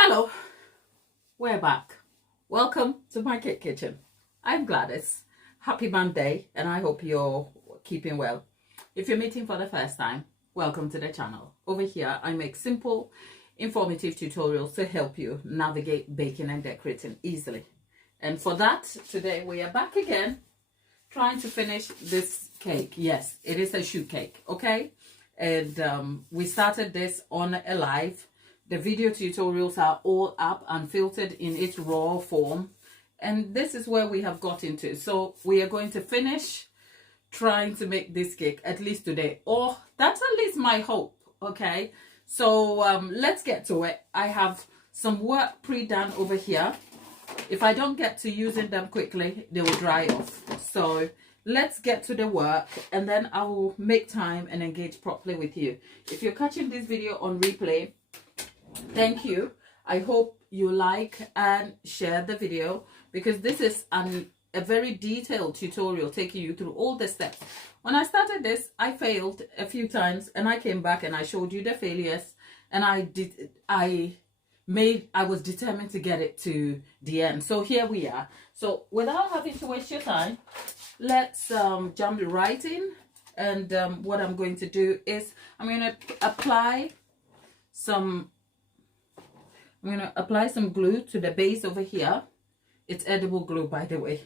Hello, we're back. Welcome to my cake kitchen. I'm Gladys. Happy Monday, and I hope you're keeping well. If you're meeting for the first time, welcome to the channel. Over here, I make simple, informative tutorials to help you navigate baking and decorating easily. And for that, today we are back again, trying to finish this cake. Yes, it is a shoe cake, okay? And we started this on a live. The video tutorials are all up and filtered in its raw form. And this is where we have got into. So we are going to finish trying to make this cake at least today. Or that's at least my hope, okay? So let's get to it. I have some work pre-done over here. If I don't get to using them quickly, they will dry off. So let's get to the work, and then I will make time and engage properly with you. If you're catching this video on replay, thank you. I hope you like and share the video, because this is a very detailed tutorial taking you through all the steps. When I started this, I failed a few times, and I came back and I showed you the failures, and I was determined to get it to the end. So here we are. So without having to waste your time, let's jump right in. And what I'm going to do is I'm going to apply some glue to the base over here. It's edible glue, by the way.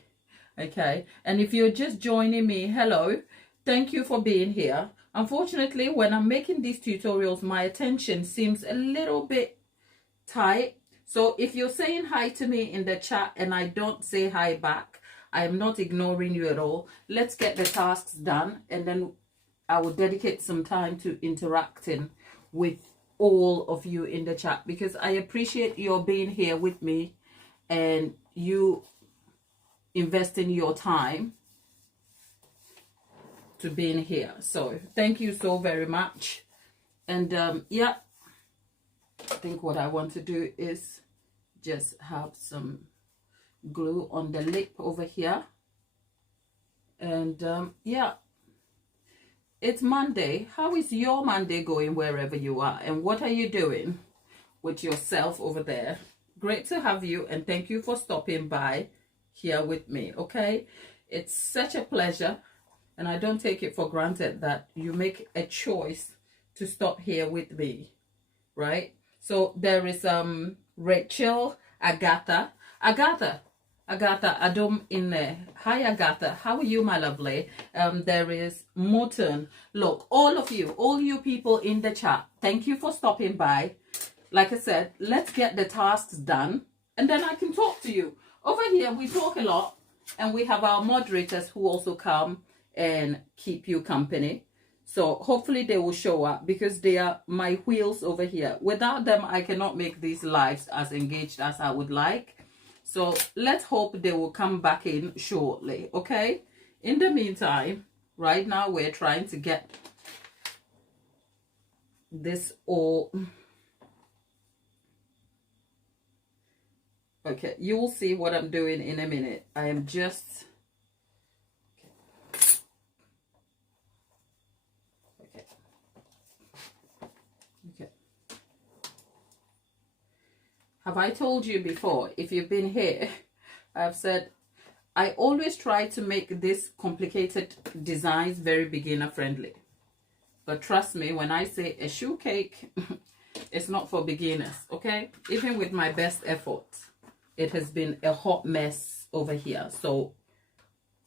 Okay, and if you're just joining me, hello, thank you for being here. Unfortunately, when I'm making these tutorials, my attention seems a little bit tight. So if you're saying hi to me in the chat and I don't say hi back, I am not ignoring you at all. Let's get the tasks done, and then I will dedicate some time to interacting with all of you in the chat, because I appreciate your being here with me and you investing your time to being here. So thank you so very much. And yeah, I think what I want to do is just have some glue on the lip over here. And yeah, it's Monday. How is your Monday going wherever you are? And what are you doing with yourself over there? Great to have you, and thank you for stopping by here with me, okay? It's such a pleasure, and I don't take it for granted that you make a choice to stop here with me, right? So there is Rachel, Agatha Adom in there. Hi Agatha, how are you, my lovely? There is Morton. Look, all you people in the chat, thank you for stopping by. Like I said, let's get the tasks done, and then I can talk to you. Over here we talk a lot, and we have our moderators who also come and keep you company. So hopefully they will show up, because they are my wheels over here. Without them, I cannot make these lives as engaged as I would like. So let's hope they will come back in shortly, okay? In the meantime, right now we're trying to get this all... Okay, you will see what I'm doing in a minute. I am just... Okay. Have I told you before, if you've been here, I've said I always try to make this complicated designs very beginner friendly. But trust me, when I say a shoe cake, it's not for beginners, okay? Even with my best efforts, it has been a hot mess over here. So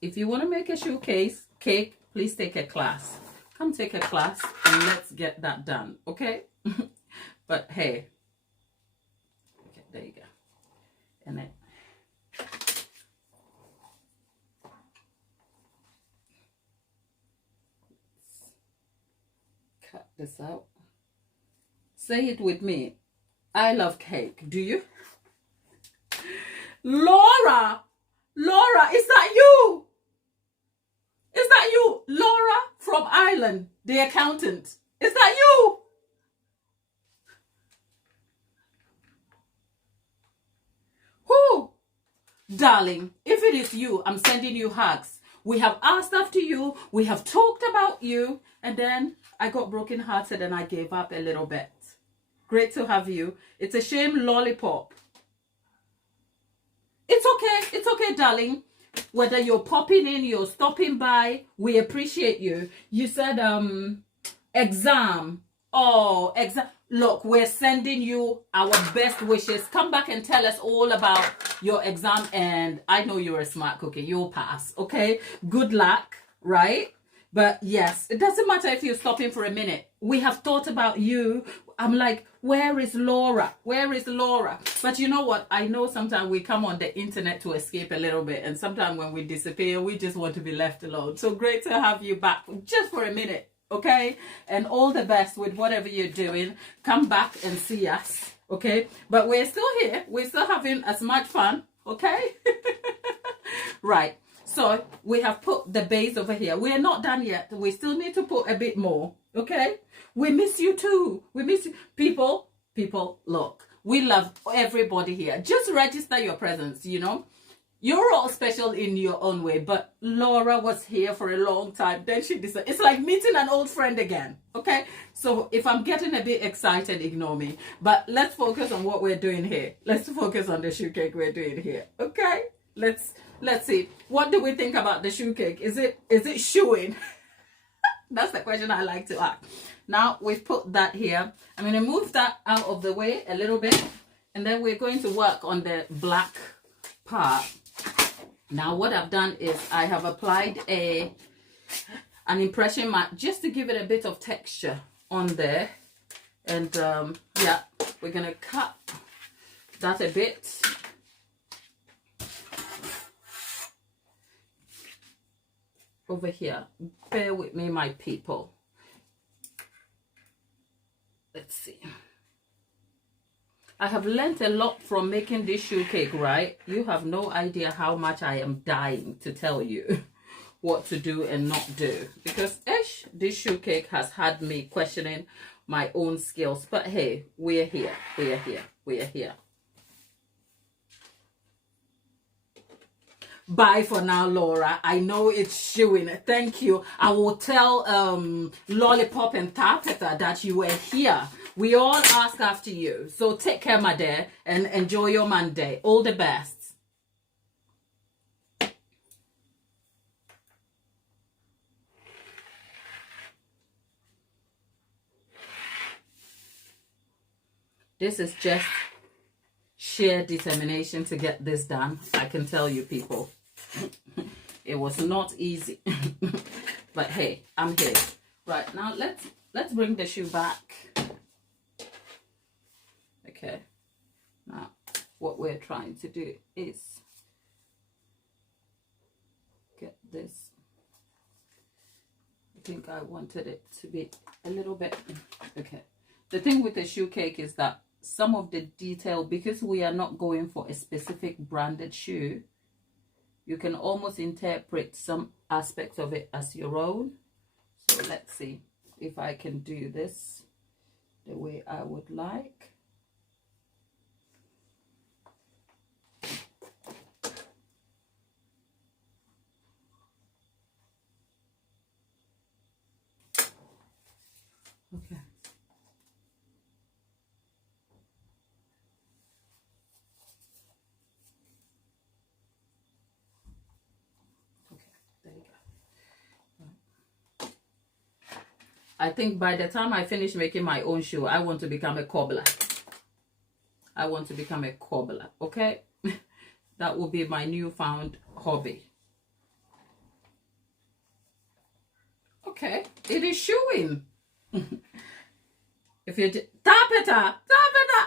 if you want to make a shoe cake, please take a class. Come take a class and let's get that done, okay? But hey, okay, there you go. And then cut this out. Say it with me. I love cake. Do you? Laura, is that you? Is that you? Laura from Ireland, the accountant. Is that you? Who? Darling, if it is you, I'm sending you hugs. We have asked after you. We have talked about you. And then I got brokenhearted and I gave up a little bit. Great to have you. It's a shame, Lollipop. It's okay, darling. Whether you're popping in, you're stopping by, we appreciate you. You said exam. Oh, exam. Look, we're sending you our best wishes. Come back and tell us all about your exam, and I know you're a smart cookie. You'll pass, okay? Good luck, right? But yes, it doesn't matter if you're stopping for a minute. We have thought about you. I'm like, where is Laura? Where is Laura? But you know what? I know sometimes we come on the internet to escape a little bit. And sometimes when we disappear, we just want to be left alone. So great to have you back just for a minute. Okay? And all the best with whatever you're doing. Come back and see us. Okay? But we're still here. We're still having as much fun. Okay? Right. So we have put the base over here. We're not done yet. We still need to put a bit more. Okay? We miss you too. We miss you. People, look. We love everybody here. Just register your presence, you know. You're all special in your own way. But Laura was here for a long time. Then she decided. It's like meeting an old friend again. Okay? So if I'm getting a bit excited, ignore me. But let's focus on what we're doing here. Let's focus on the shoe cake we're doing here. Okay? Let's see. What do we think about the shoe cake? Is it shoeing? That's the question I like to ask. Now we've put that here. I'm going to move that out of the way a little bit. And then we're going to work on the black part. Now what I've done is I have applied an impression mat just to give it a bit of texture on there. And yeah, we're going to cut that a bit. Over here, bear with me, my people. Let's see. I have learned a lot from making this shoe cake, right? You have no idea how much I am dying to tell you what to do and not do. Because this shoe cake has had me questioning my own skills. But hey, we're here. We're here. Bye for now, Laura. I know it's showing. Thank you. I will tell Lollipop and Tapeta that you were here. We all ask after you. So take care, my dear, and enjoy your Monday. All the best. This is just sheer determination to get this done. I can tell you, people. It was not easy. But hey, I'm here. Right, now let's bring the shoe back. Okay. Now what we're trying to do is get this. I think I wanted it to be a little bit okay. The thing with the shoe cake is that some of the detail, because we are not going for a specific branded shoe, you can almost interpret some aspects of it as your own. So let's see if I can do this the way I would like. Okay. I think by the time I finish making my own shoe, I want to become a cobbler. I want to become a cobbler, okay? That will be my newfound hobby. Okay, it is shoeing. If you Tapeta,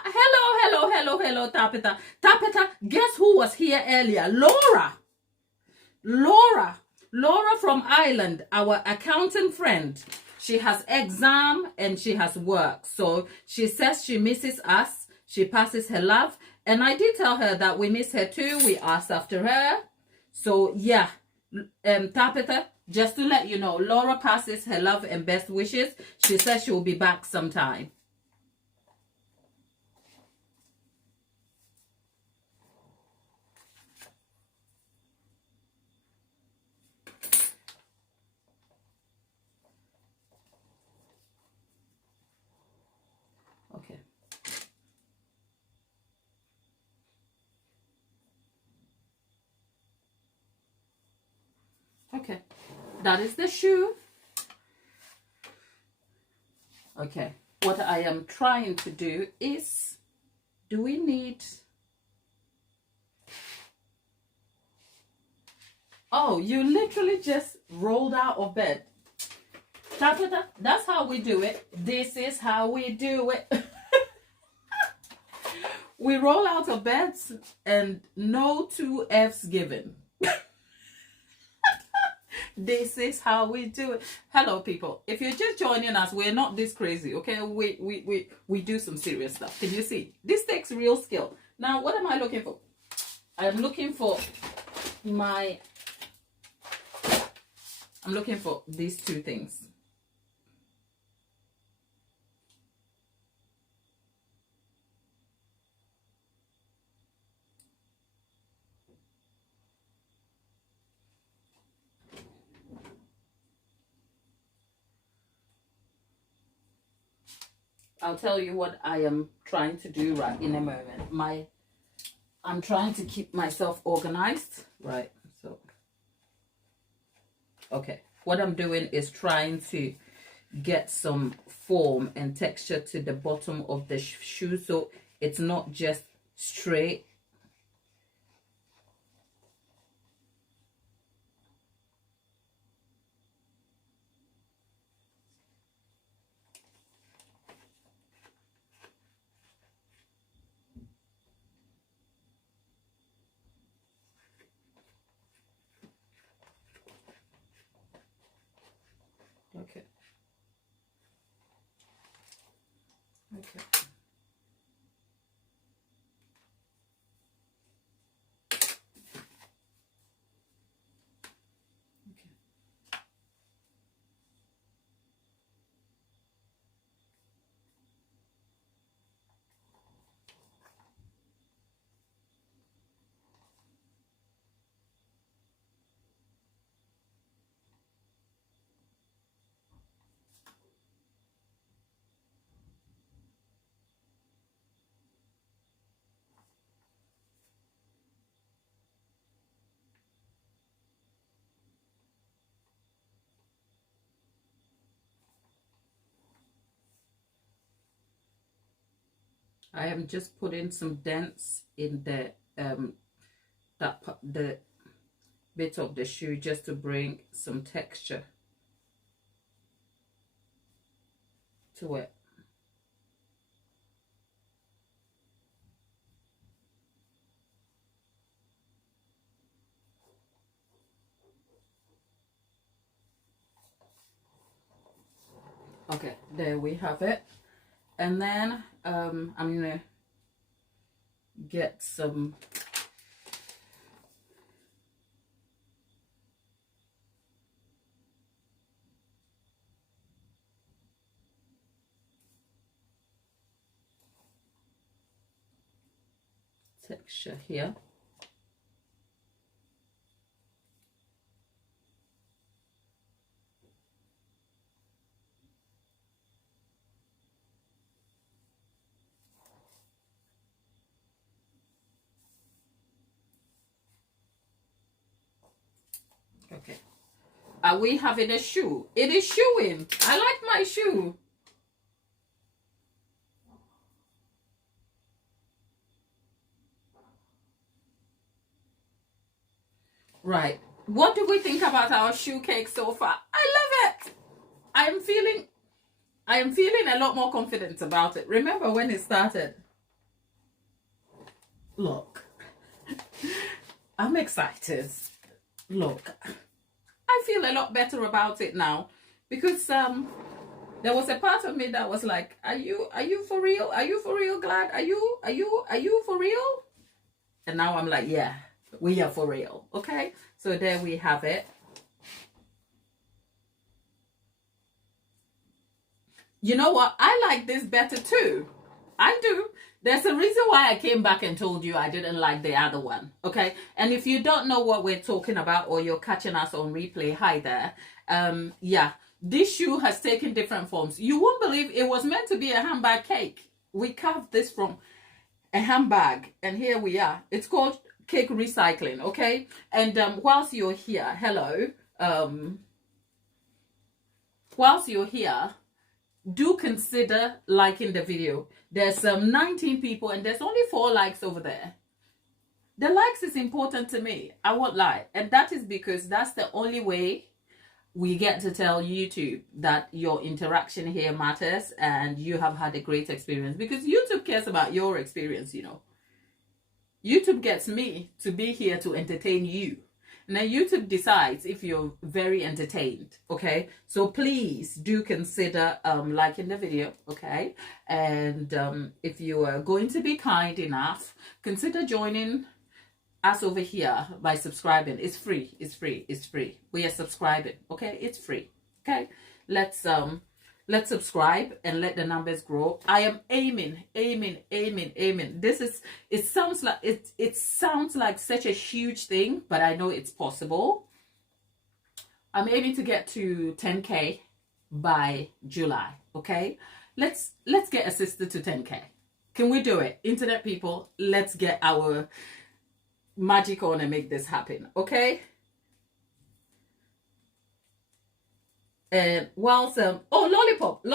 hello, Tapeta, guess who was here earlier? Laura from Ireland, our accountant friend. She has exam and she has work. So she says she misses us. She passes her love. And I did tell her that we miss her too. We asked after her. So yeah, Tapeta, just to let you know, Laura passes her love and best wishes. She says she will be back sometime. Okay, Okay, that is the shoe. Okay, what I am trying to do is, do we need... Oh, you literally just rolled out of bed. Tabitha, that's how we do it. This is how we do it. We roll out of bed and no 2 F's given. This is how we do it. Hello, people. If you're just joining us, we're not this crazy, okay? We do some serious stuff. Can you see? This takes real skill. Now, what am I looking for? I'm looking for these 2 things. I'll tell you what I am trying to do right in a moment. I'm trying to keep myself organized, right? So, okay. What I'm doing is trying to get some form and texture to the bottom of the shoe, so it's not just straight. Okay. Okay. I am just putting some dents in the the bit of the shoe just to bring some texture to it. Okay, there we have it. And then I'm gonna get some texture here. Okay. Are we having a shoe? It is shoeing. I like my shoe. Right. What do we think about our shoe cake so far? I love it. I am feeling a lot more confident about it. Remember when it started? Look. I'm excited. Look. I feel a lot better about it now, because there was a part of me that was like, are you for real? Are you for real, Glad? Are you for real? And now I'm like, yeah, we are for real. Okay, so there we have it. You know what? I like this better too. I do. There's a reason why I came back and told you I didn't like the other one. Okay. And if you don't know what we're talking about, or you're catching us on replay, hi there. Yeah, this shoe has taken different forms. You won't believe it was meant to be a handbag cake. We carved this from a handbag, and here we are. It's called cake recycling. Okay. And whilst you're here, hello. um whilst you're here, do consider liking the video. There's 19 people and there's only 4 likes over there. The likes is important to me, I won't lie, and that is because that's the only way we get to tell YouTube that your interaction here matters and you have had a great experience, because YouTube cares about your experience. YouTube gets me to be here to entertain you. Now YouTube decides if you're very entertained, okay? So please do consider liking the video, okay? And if you are going to be kind enough, consider joining us over here by subscribing. It's free. We are subscribing, okay? It's free, okay? Let's subscribe and let the numbers grow. I am aiming. It sounds like such a huge thing, but I know it's possible. I'm aiming to get to 10K by July, okay? Let's get a sister to 10K. Can we do it? Internet people, let's get our magic on and make this happen, okay? And whilst Lollipop,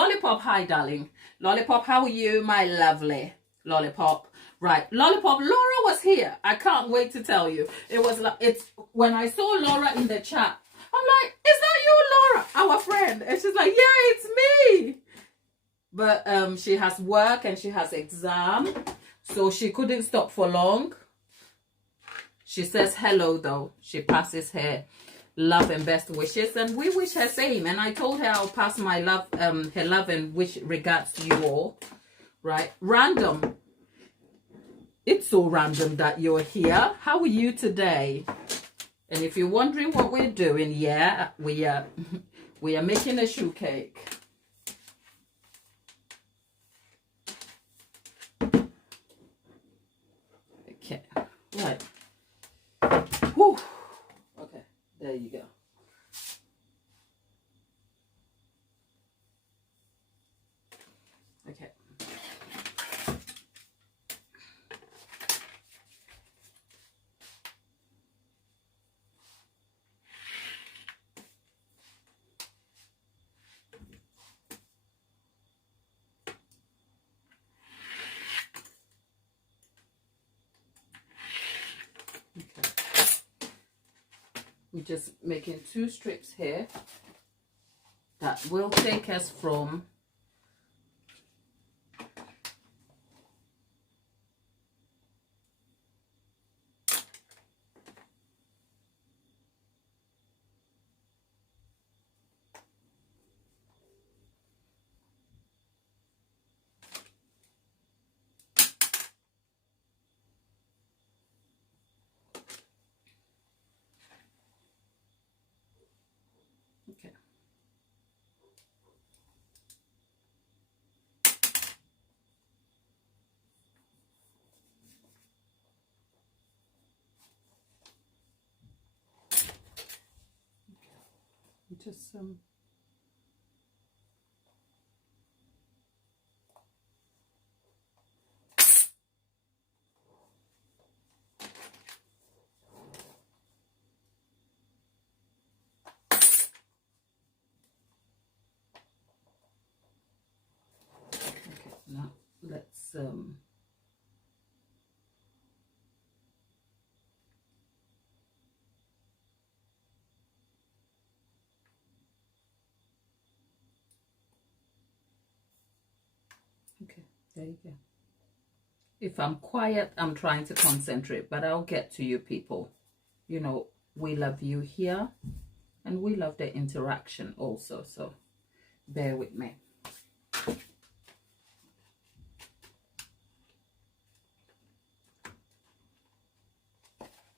hi darling. Lollipop, how are you, my lovely Lollipop? Right, Lollipop, Laura was here. I can't wait to tell you. It was like, it's when I saw Laura in the chat, I'm like, is that you, Laura, our friend? And she's like, yeah, it's me. But she has work and she has exam, so she couldn't stop for long. She says hello though. She passes her love and best wishes, and we wish her same. And I told her I'll pass my love, her love and wish regards to you all. Right? Random. It's so random that you're here. How are you today? And if you're wondering what we're doing, yeah, we are making a shoe cake. Okay. Right. Whew. Okay, there you go. Okay. We're just making 2 strips here that will take us from okay. Just okay, now let's okay, there you go. If I'm quiet, I'm trying to concentrate, but I'll get to you people. You know, we love you here and we love the interaction also, so bear with me.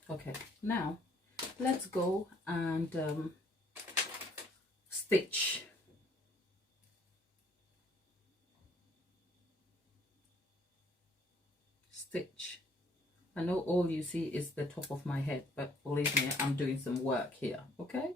Okay, now let's go and stitch. I know all you see is the top of my head, but believe me, I'm doing some work here, okay?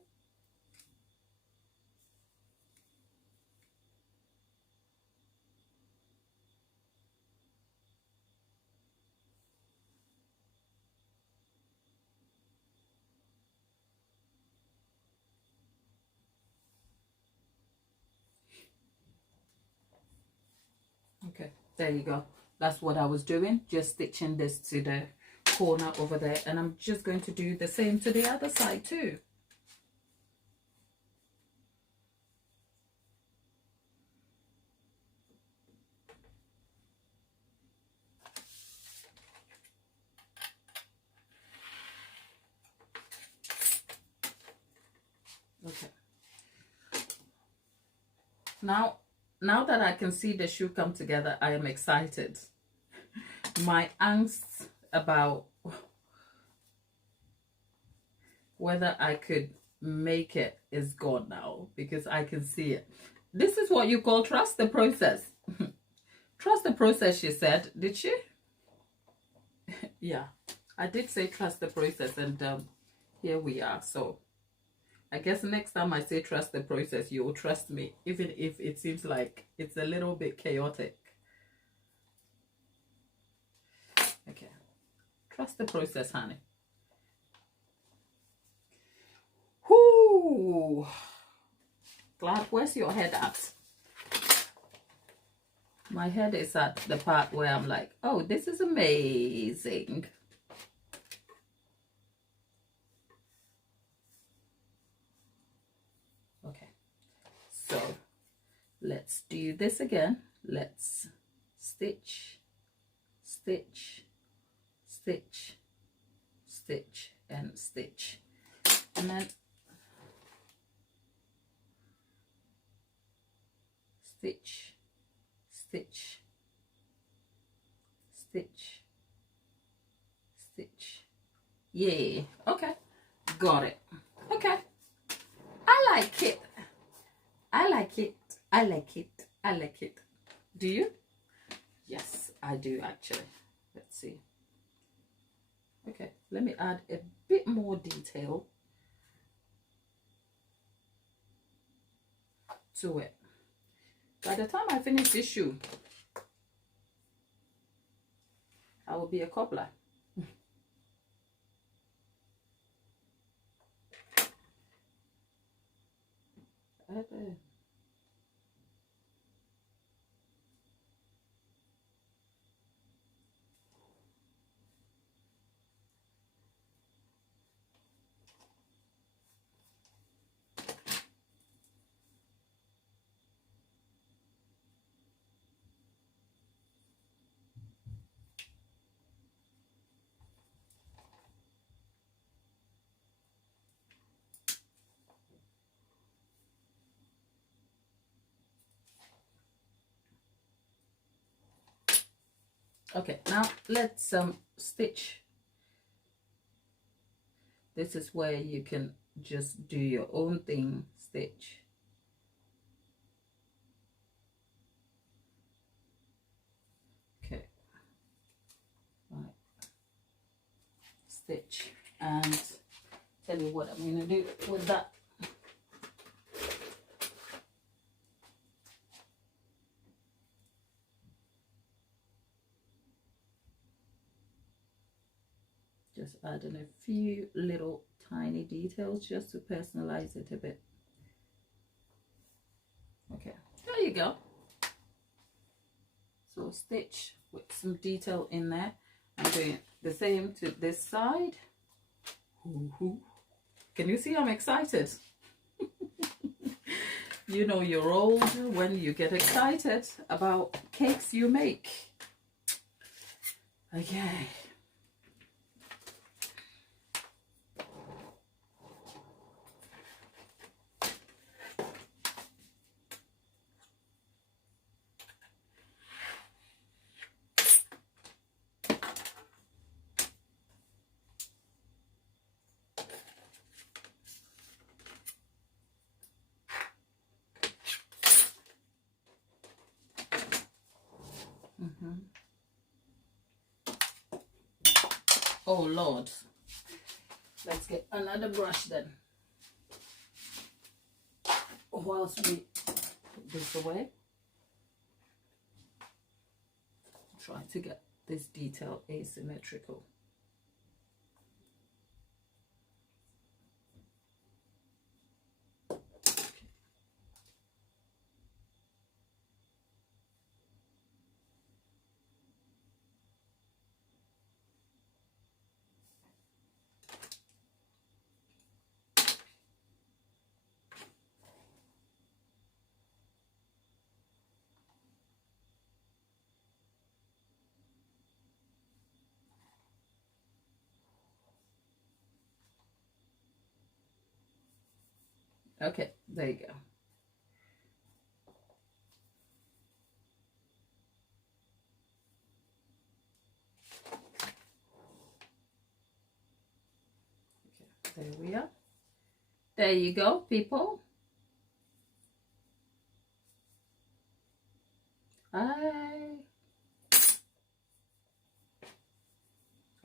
There you go. That's what I was doing, just stitching this to the corner over there, and I'm just going to do the same to the other side too. Okay. Now that I can see the shoe come together, I am excited. My angst about whether I could make it is gone now, because I can see it. This is what you call trust the process. Trust the process, she said. Did she? Yeah, I did say trust the process, and here we are. So I guess next time I say trust the process, you'll trust me, even if it seems like it's a little bit chaotic. Okay. Trust the process, honey. Whoo! Glad, where's your head at? My head is at the part where I'm like, oh, this is amazing. Okay. So let's do this again. Let's stitch, stitch, stitch, stitch, and stitch. And then stitch, stitch, stitch, stitch. Yeah. Okay. Got it. Okay. I like it. I like it. I like it. I like it. Do you? Yes, I do actually. Let's see. Okay, let me add a bit more detail to it. By the time I finish this shoe, I will be a cobbler. Okay, now let's stitch. This is where you can just do your own thing. Stitch. Okay. Right. Stitch. And tell you what I'm going to do with that. Just adding a few little tiny details just to personalize it a bit. Okay, there you go. So stitch with some detail in there. I'm doing the same to this side. Can you see I'm excited? You know you're old when you get excited about cakes you make. Okay. Oh Lord, let's get another brush then, whilst we put this away. Try to get this detail asymmetrical. Okay, there you go. Okay, there we are. There you go, people.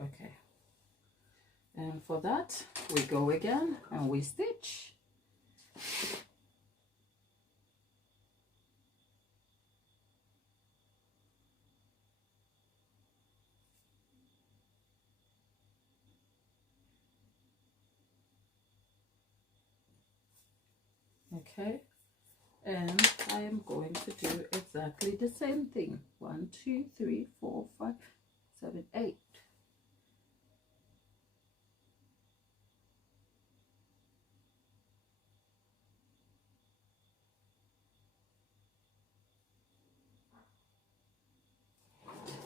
Okay. And for that, we go again and we stitch. Okay. And I am going to do exactly the same thing. 1, 2, 3, 4, 5, 7, 8.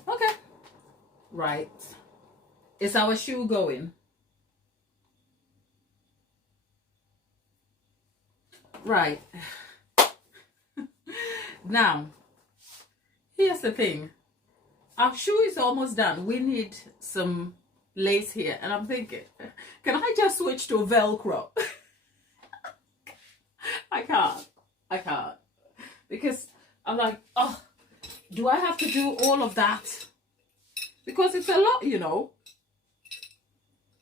Okay. Right. Is our shoe going? Right. Now, here's the thing. Our shoe is almost done. We need some lace here. And I'm thinking, can I just switch to Velcro? I can't. Because I'm like, oh, do I have to do all of that? Because it's a lot, you know.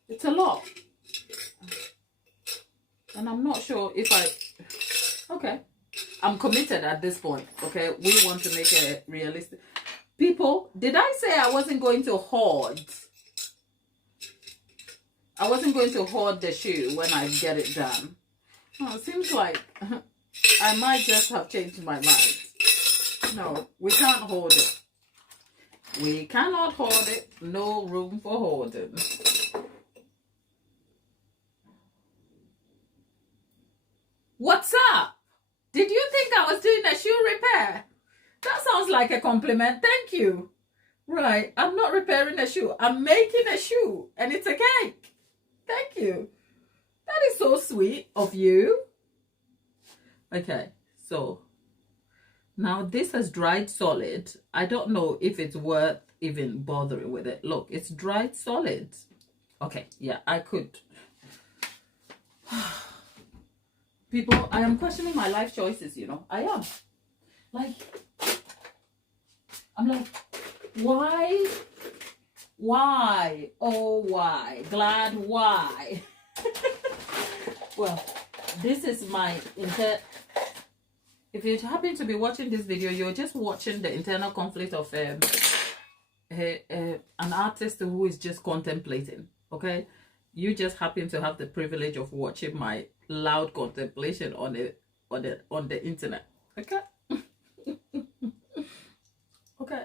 It's a lot. And I'm not sure if okay. I'm committed at this point, okay? We want to make it realistic. People, did I say I wasn't going to hoard? I wasn't going to hoard the shoe when I get it done. Oh, it seems like I might just have changed my mind. No, we can't hoard it. We cannot hoard it. No room for hoarding. What's up? Did you think I was doing a shoe repair? That sounds like a compliment. Thank you. Right. I'm not repairing a shoe. I'm making a shoe. And it's a cake. Thank you. That is so sweet of you. Okay. So now this has dried solid. I don't know if it's worth even bothering with it. Look, it's dried solid. Okay. Yeah, I could. People, I am questioning my life choices, you know. I am. Like, I'm like, why? Why? Oh, why? Glad why? Well, this is my if you happen to be watching this video, you're just watching the internal conflict of an artist who is just contemplating, okay? You just happen to have the privilege of watching my loud contemplation on the internet, okay? Okay.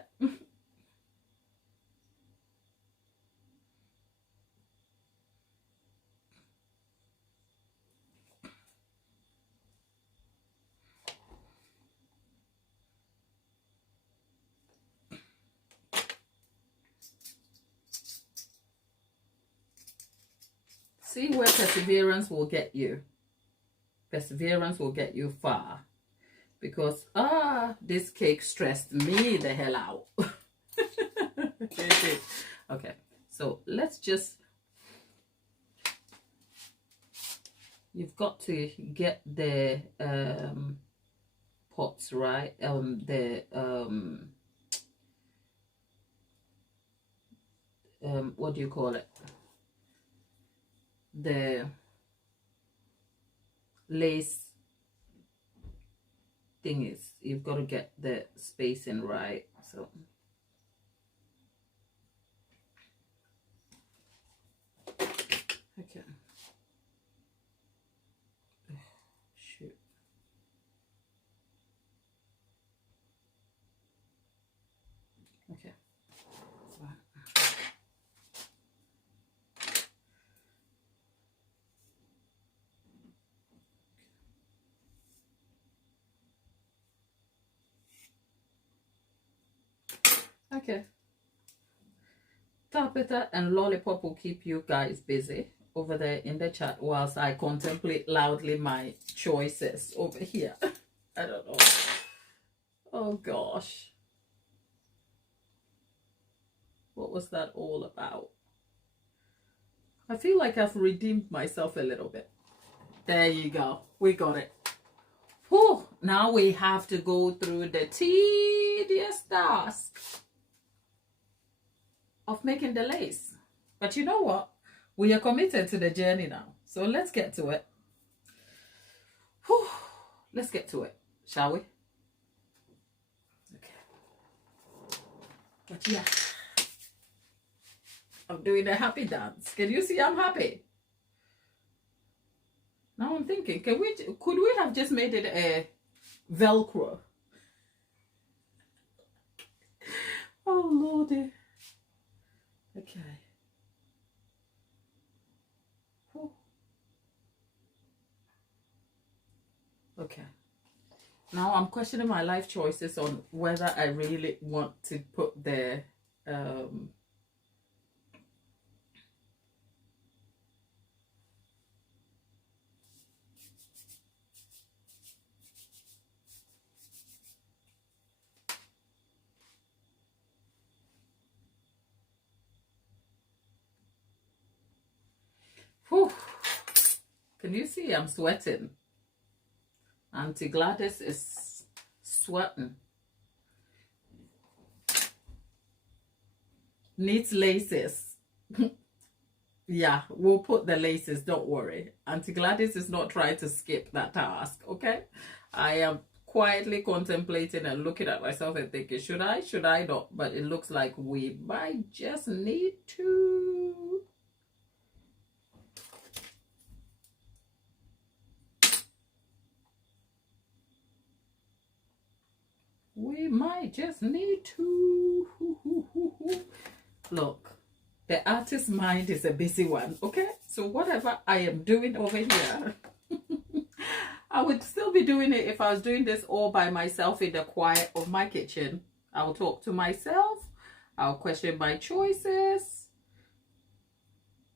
See where perseverance will get you. Perseverance will get you far. Because, this cake stressed me the hell out. Okay, so let's just... You've got to get the pots, right? What do you call it? The lace thing is, you've got to get the spacing right. So okay. Shoot. Okay. Okay. Tapeta and Lollipop will keep you guys busy. over there in the chat whilst I contemplate loudly my choices over here. I don't know. Oh gosh. What was that all about? I feel like I've redeemed myself a little bit. There you go. We got it. Whew. Now we have to go through the tedious task of making the lace. But you know what? We are committed to the journey now. So let's get to it. Whew. Let's get to it, shall we? Okay. But yeah. I'm doing a happy dance. Can you see I'm happy? Now I'm thinking, could we have just made it a Velcro? Oh Lordy. Okay. Whew. Okay. Now I'm questioning my life choices on whether I really want to put the whew. Can you see I'm sweating? Auntie Gladys is sweating. Needs laces. Yeah, we'll put the laces, don't worry. Auntie Gladys is not trying to skip that task, okay? I am quietly contemplating and looking at myself and thinking, should I not? But it looks like we might just need to. We might just need to. Look, the artist's mind is a busy one, okay? So whatever I am doing over here, I would still be doing it if I was doing this all by myself in the quiet of my kitchen. I'll talk to myself. I'll question my choices.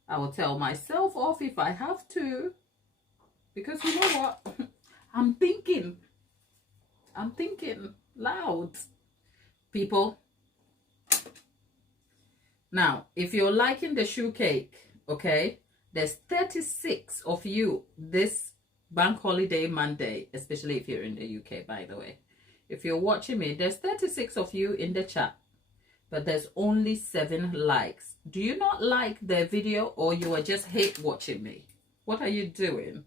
I will tell myself off if I have to. Because you know what? I'm thinking loud, people. Now, if you're liking the shoe cake, okay, there's 36 of you this bank holiday Monday, especially if you're in the UK, by the way. If you're watching me, there's 36 of you in the chat, but there's only 7 likes. Do you not like the video, or you are just hate watching me? What are you doing?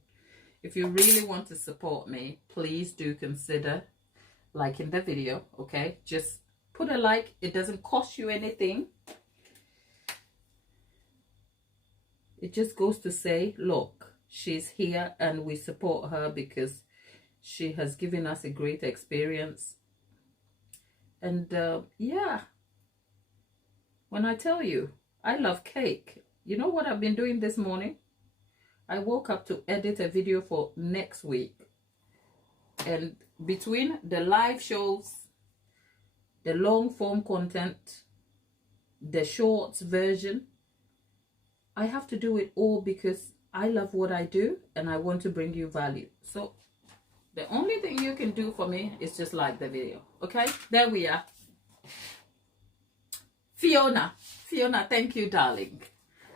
If you really want to support me, please do consider liking the video, okay? Just put a like. It doesn't cost you anything. It just goes to say, look, she's here and we support her because she has given us a great experience. And yeah, when I tell you, I love cake. You know what I've been doing this morning? I woke up to edit a video for next week. And between the live shows, the long form content, the shorts version, I have to do it all because I love what I do and I want to bring you value. So the only thing you can do for me is just like the video. Okay, there we are. Fiona, thank you, darling.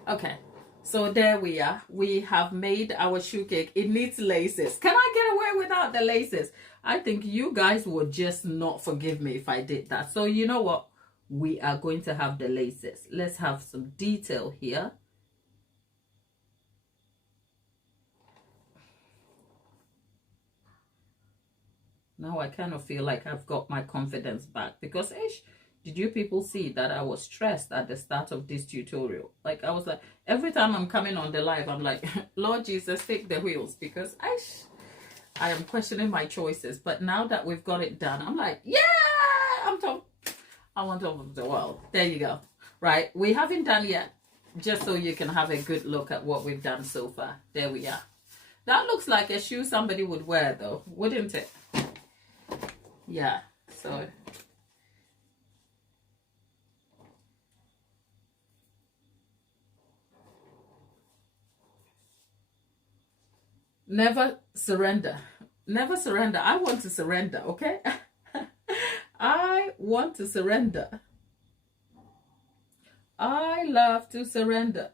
Okay, so there we are. We have made our shoe cake. It needs laces. Can I get away without the laces? I think you guys would just not forgive me if I did that. So you know what? We are going to have the laces. Let's have some detail here. Now I kind of feel like I've got my confidence back because, did you people see that I was stressed at the start of this tutorial? Like, I was like, every time I'm coming on the live, I'm like, Lord Jesus, take the wheels, because I am questioning my choices. But now that we've got it done, I'm like, yeah, I'm top of the world. There you go. Right, we haven't done yet, just so you can have a good look at what we've done so far. There we are. That looks like a shoe somebody would wear, though, wouldn't it? Yeah, so Never surrender. Never surrender. I want to surrender, okay? I want to surrender. I love to surrender.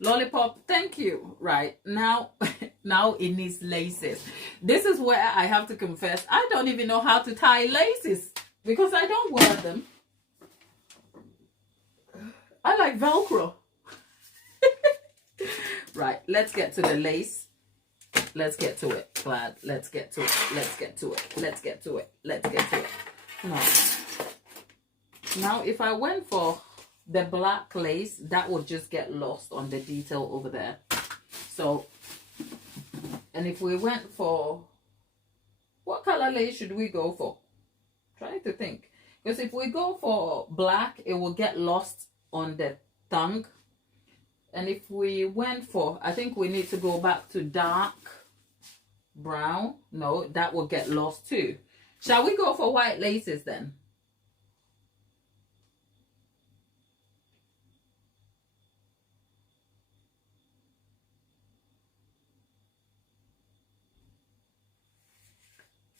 Lollipop, thank you. Right now, now it needs laces. This is where I have to confess, I don't even know how to tie laces because I don't wear them. I like Velcro. Right, let's get to the lace. Let's get to it. Glad. Let's get to it. Let's get to it. Let's get to it. Let's get to it. Now, if I went for the black lace, that would just get lost on the detail over there. So, and if we went for, what color lace should we go for? Trying to think. Because if we go for black, it will get lost on the tongue. And if we went for, I think we need to go back to dark brown. No, that will get lost too. Shall we go for white laces then?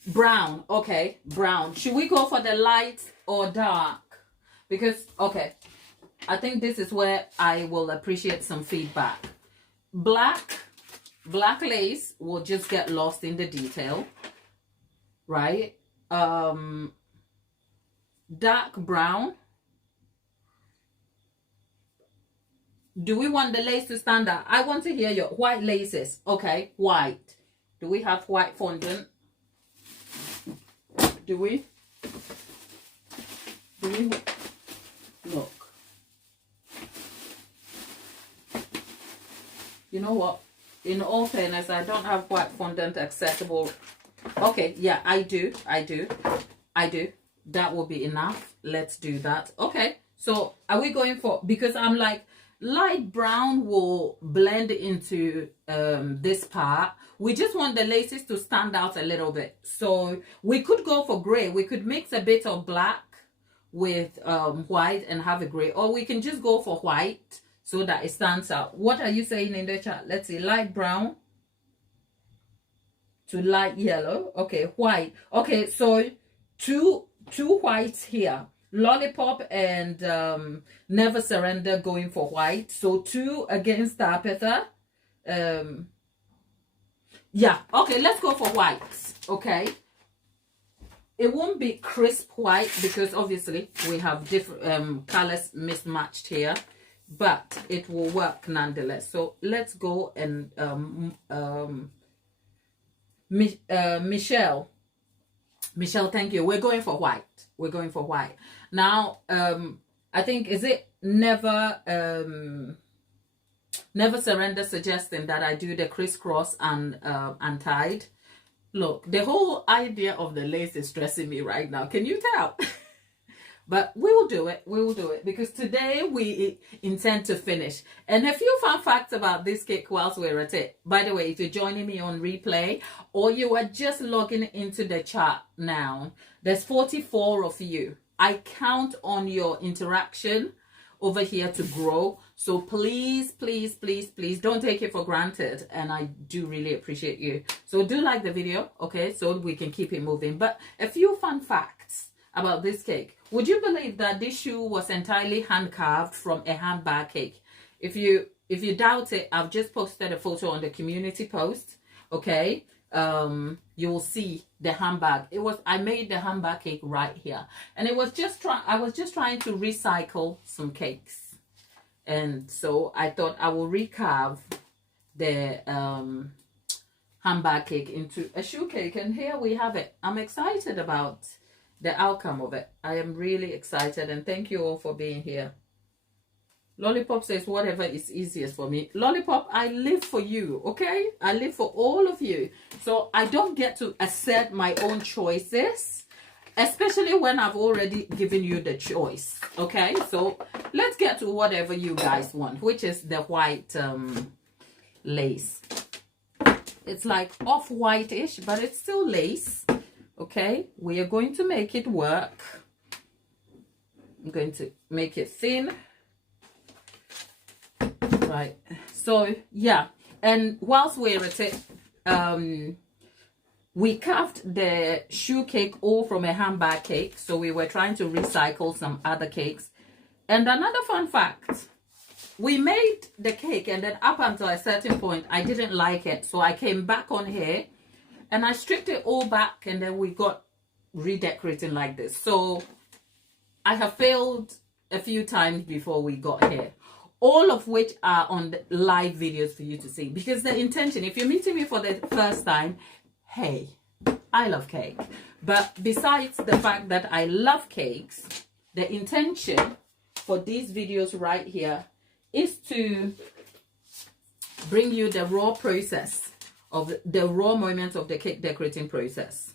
Brown. Okay, brown. Should we go for the light or dark? Because, okay, I think this is where I will appreciate some feedback. Black lace will just get lost in the detail, right? Dark brown. Do we want the lace to stand out? I want to hear your white laces. Okay, white. Do we have white fondant? Do we? Look. You know what? In all fairness, I don't have white fondant accessible. Okay, yeah, I do. That will be enough. Let's do that. Okay, so are we going for, because I'm like, light brown will blend into this part. We just want the laces to stand out a little bit. So we could go for gray. We could mix a bit of black with white and have a gray, or we can just go for white so that it stands out. What are you saying in the chat? Let's see, light brown to light yellow. Okay, white. Okay, so two whites here. Lollipop and Never Surrender going for white. So 2 against Tapetha. Yeah, okay, let's go for whites. Okay, it won't be crisp white because obviously we have different colors mismatched here, but it will work nonetheless. So let's go and Michelle, thank you. We're going for white. We're going for white. Now, I think, is it Never Surrender suggesting that I do the crisscross and untied. Look, the whole idea of the lace is stressing me right now. Can you tell? But we will do it. We will do it because today we intend to finish. And a few fun facts about this cake whilst we're at it. By the way, if you're joining me on replay or you are just logging into the chat now, there's 44 of you. I count on your interaction over here to grow. So please, please, please, please don't take it for granted. And I do really appreciate you. So do like the video, okay? So we can keep it moving. But a few fun facts about this cake. Would you believe that this shoe was entirely hand carved from a handbag cake? If you doubt it, I've just posted a photo on the community post, okay? You'll see the handbag. I made the handbag cake right here, and I was just trying to recycle some cakes, and so I thought I will recarve the handbag cake into a shoe cake, and here we have it. I'm excited about the outcome of it. I am really excited, and thank you all for being here. Lollipop says, whatever is easiest for me. Lollipop, I live for you, okay? I live for all of you. So I don't get to assert my own choices, especially when I've already given you the choice, okay? So let's get to whatever you guys want, which is the white lace. It's like off-white-ish, but it's still lace, okay? We are going to make it work. I'm going to make it thin. Right, So yeah, and whilst we're at it, we carved the shoe cake all from a handbag cake. So we were trying to recycle some other cakes. And another fun fact, we made the cake and then up until a certain point, I didn't like it. So I came back on here and I stripped it all back and then we got redecorating like this. So I have failed a few times before we got here. All of which are on the live videos for you to see. Because the intention, if you're meeting me for the first time, hey, I love cake. But besides the fact that I love cakes, the intention for these videos right here is to bring you the raw process of the raw moments of the cake decorating process.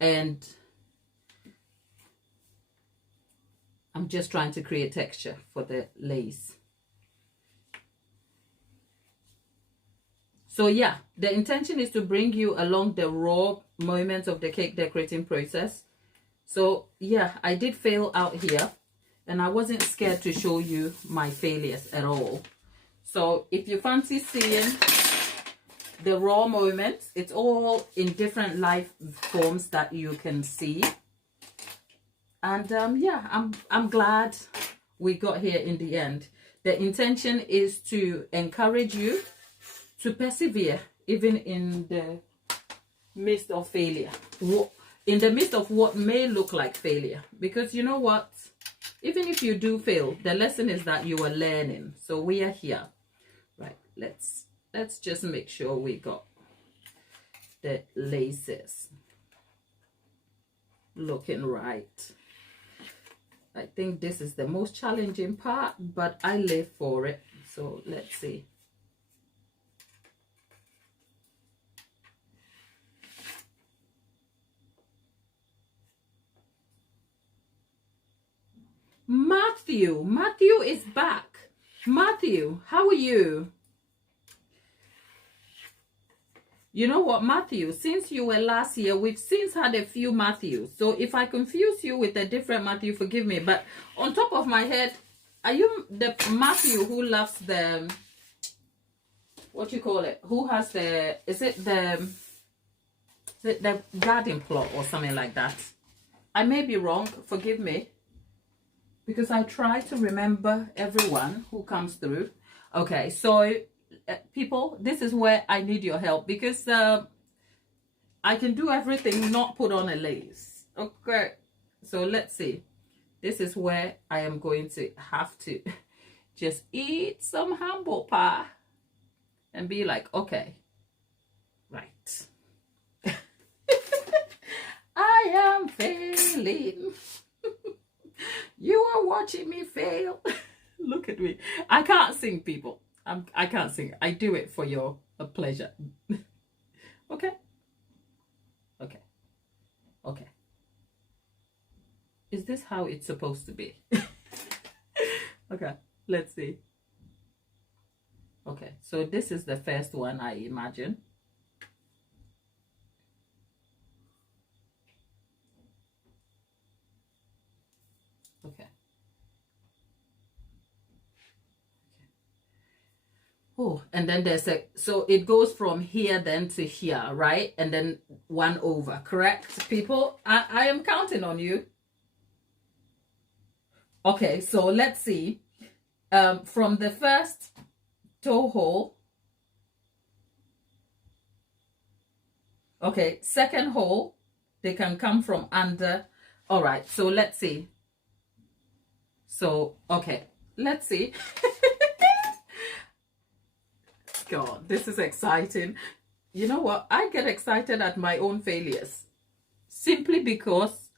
And I'm just trying to create texture for the lace. So yeah, the intention is to bring you along the raw moments of the cake decorating process. So yeah, I did fail out here and I wasn't scared to show you my failures at all. So if you fancy seeing the raw moments, it's all in different life forms that you can see. And yeah, I'm glad we got here in the end. The intention is to encourage you to persevere even in the midst of failure, in the midst of what may look like failure. Because you know what, even if you do fail, the lesson is that you are learning. So we are here, right? Let's just make sure we got the laces looking right. I think this is the most challenging part, but I live for it. So let's see. Matthew is back. Matthew, how are you? You know what, Matthew, since you were last year, we've since had a few Matthews. So if I confuse you with a different Matthew, forgive me. But on top of my head, are you the Matthew who loves the, what you call it? Who has the, is it the garden plot or something like that? I may be wrong, forgive me. Because I try to remember everyone who comes through. Okay, so people, this is where I need your help. Because I can do everything, not put on a lace. Okay, so let's see. This is where I am going to have to just eat some humble pie. And be like, okay, right. I am failing. You are watching me fail. Look at me. I can't sing, people. I can't sing. I do it for your pleasure. Okay. Okay. Okay. Is this how it's supposed to be? Okay. Let's see. Okay. So this is the first one, I imagine. Okay. Oh, and then there's a, so it goes from here then to here, right? And then one over, correct, people? I am counting on you. Okay, so let's see. From the first toe hole. Okay, second hole, they can come from under. All right, so let's see. So, okay, let's see. God, this is exciting. You know what? I get excited at my own failures simply because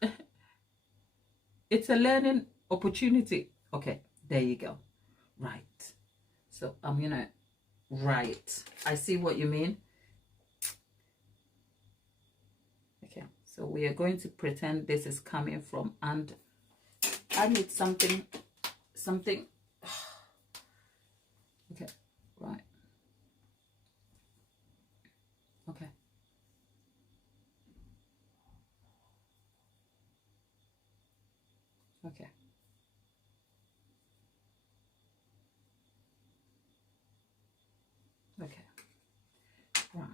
it's a learning opportunity. Okay, there you go. Right. So I'm gonna write. I see what you mean. Okay, so we are going to pretend this is coming from, and I need something. Okay, right. Okay. Okay. Okay, right.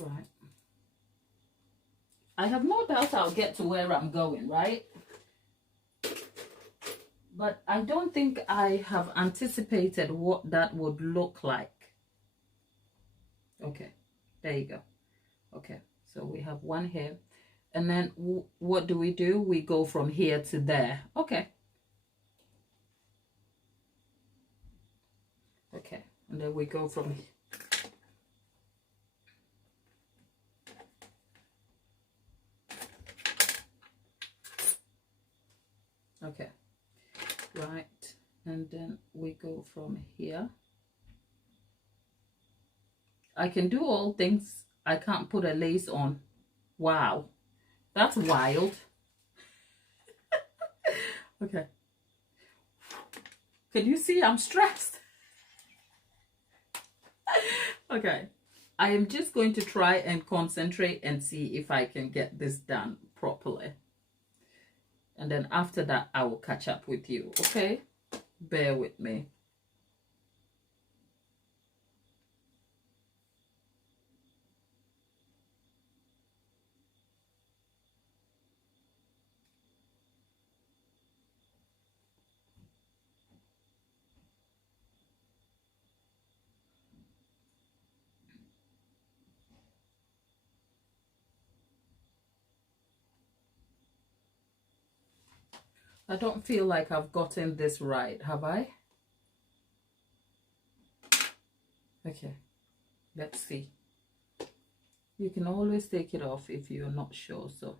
Right. I have no doubt I'll get to where I'm going, right? But I don't think I have anticipated what that would look like. Okay, there you go. Okay, so we have one here. And then what do? We go from here to there. Okay. Okay, and then we go from okay, right, and then we go from here. I can do all things. I can't put a lace on. Wow, that's wild. Okay, can you see I'm stressed? Okay, I am just going to try and concentrate and see if I can get this done properly. And then after that, I will catch up with you, okay? Bear with me. I don't feel like I've gotten this right, have I? Okay, let's see. You can always take it off if you're not sure, so.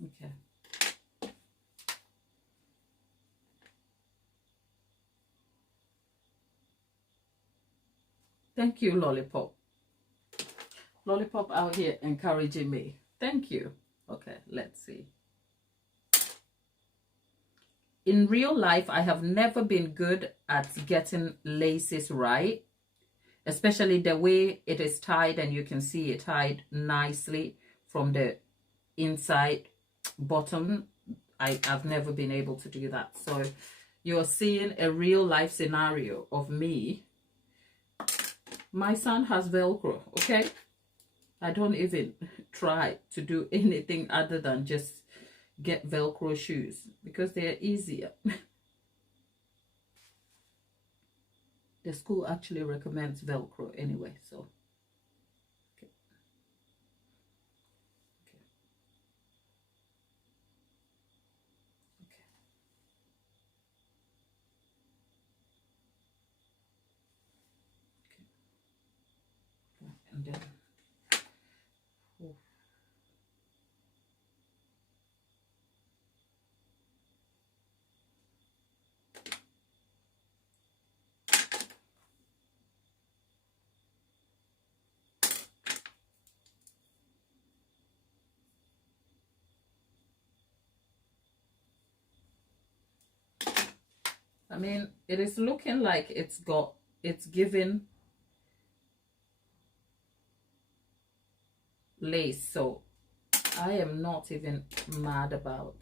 Okay. Thank you, Lollipop. Lollipop out here encouraging me. Thank you. Okay, let's see. In real life, I have never been good at getting laces right, especially the way it is tied, and you can see it tied nicely from the inside bottom. I've never been able to do that. So you're seeing a real life scenario of me. My son has Velcro, okay? I don't even try to do anything other than just get Velcro shoes because they're easier. The school actually recommends Velcro anyway, so. Okay. Okay. Okay. And then, oh. I mean, it is looking like it's given lace, so I am not even mad about.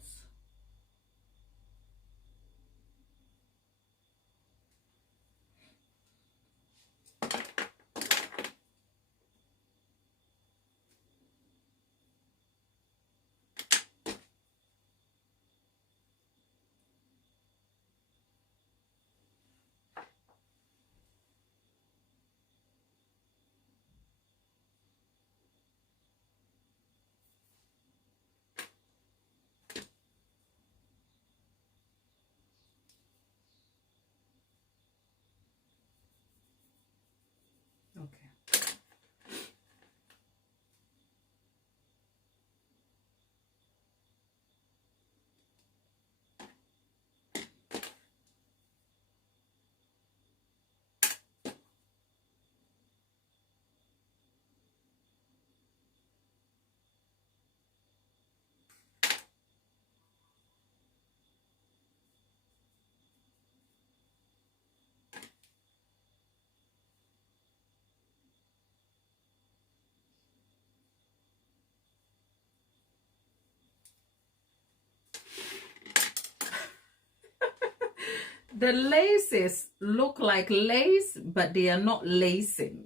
The laces look like lace, but they are not lacing.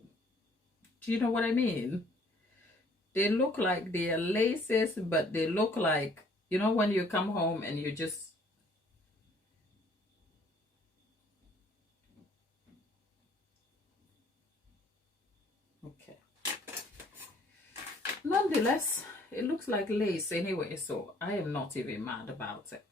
Do you know what I mean? They look like they are laces, but they look like, you know, when you come home and you just... Okay. Nonetheless, it looks like lace anyway, so I am not even mad about it.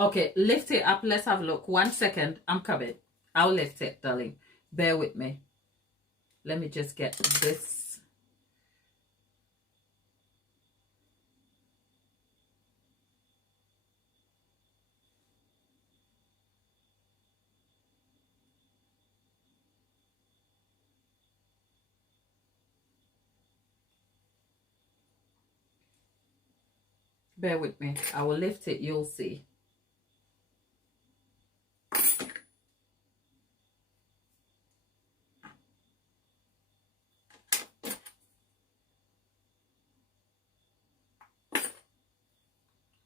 Okay, lift it up. Let's have a look. 1 second. I'm coming. I'll lift it, darling. Bear with me. Let me just get this. Bear with me. I will lift it. You'll see.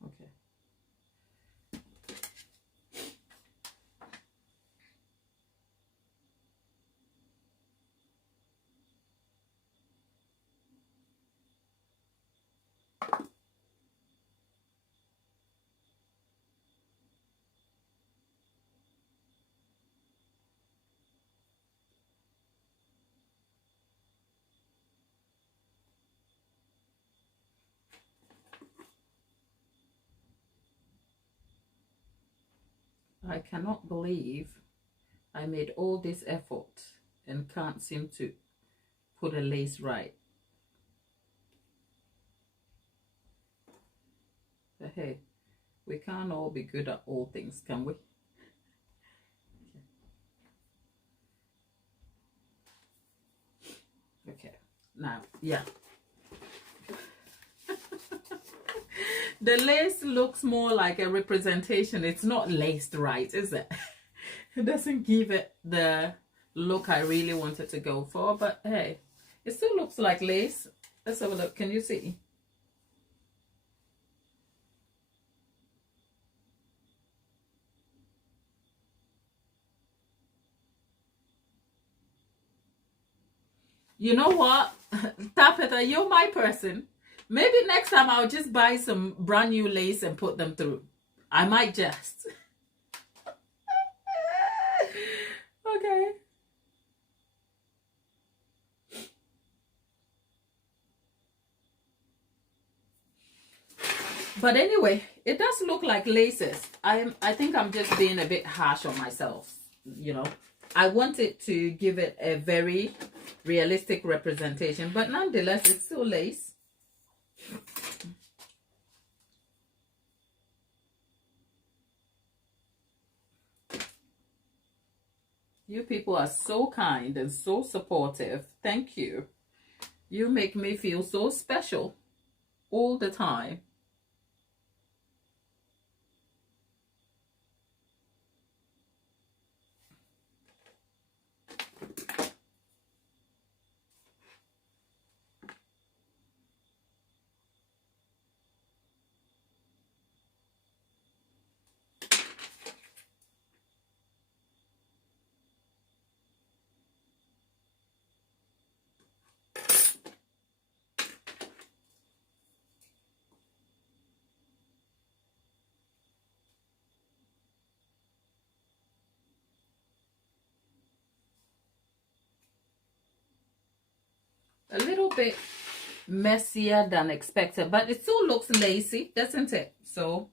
Okay. I cannot believe I made all this effort and can't seem to put a lace right. But hey, we can't all be good at all things, can we? Okay, now, yeah. The lace looks more like a representation. It's not laced right, is it? It doesn't give it the look I really wanted to go for, but hey, it still looks like lace. Let's have a look. Can you see? You know what? Tapeta, you're my person. Maybe next time I'll just buy some brand new lace and put them through. I might just. Okay. But anyway, it does look like laces. I think I'm just being a bit harsh on myself, you know. I wanted to give it a very realistic representation, but nonetheless, it's still lace. You people are so kind and so supportive. Thank you. You make me feel so special all the time. A little bit messier than expected, but it still looks lacy, doesn't it? So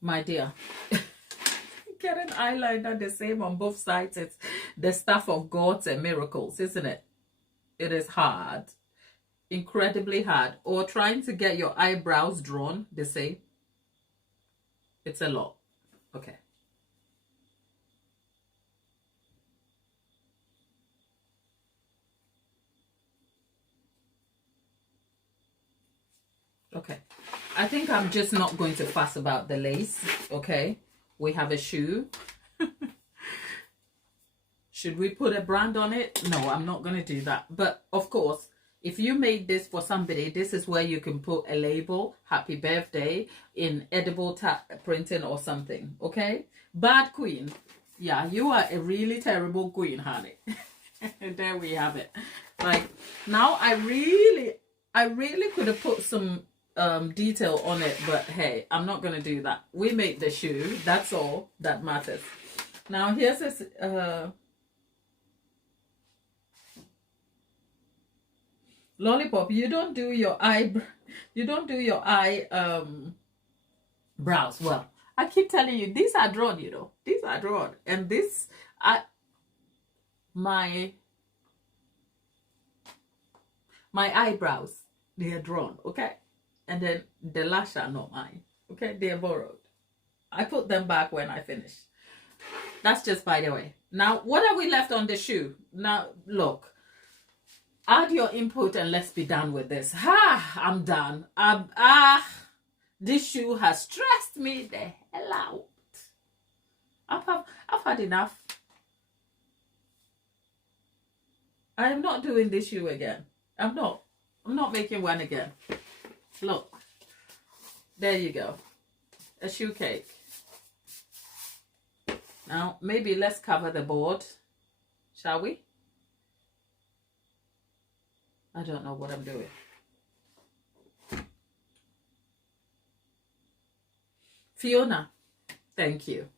my dear, get an eyeliner the same on both sides. It's the stuff of gods and miracles, isn't it? It is hard, incredibly hard. Or trying to get your eyebrows drawn the same. It's a lot. Okay. Okay. I think I'm just not going to fuss about the lace. Okay. We have a shoe. Should we put a brand on it? No, I'm not going to do that. But of course, if you made this for somebody, this is where you can put a label, happy birthday, in edible printing or something. Okay. Bad queen. Yeah, you are a really terrible queen, honey. There we have it. Like, now I really could have put some detail on it, but hey, I'm not gonna do that. We made the shoe. That's all that matters. Now here's this Lollipop. You don't do your eye brows. Well, I keep telling you, these are drawn, you know. These are drawn. And this my eyebrows, they are drawn, okay? And then the lash are not mine, okay? They are borrowed. I put them back when I finish. That's just by the way. Now, what are we left on the shoe? Now, look. Add your input and let's be done with this. I'm done. This shoe has stressed me the hell out. I've had enough. I am not doing this shoe again. I'm not making one again. Look. There you go. A shoe cake. Now, maybe let's cover the board. Shall we? I don't know what I'm doing. Fiona, thank you.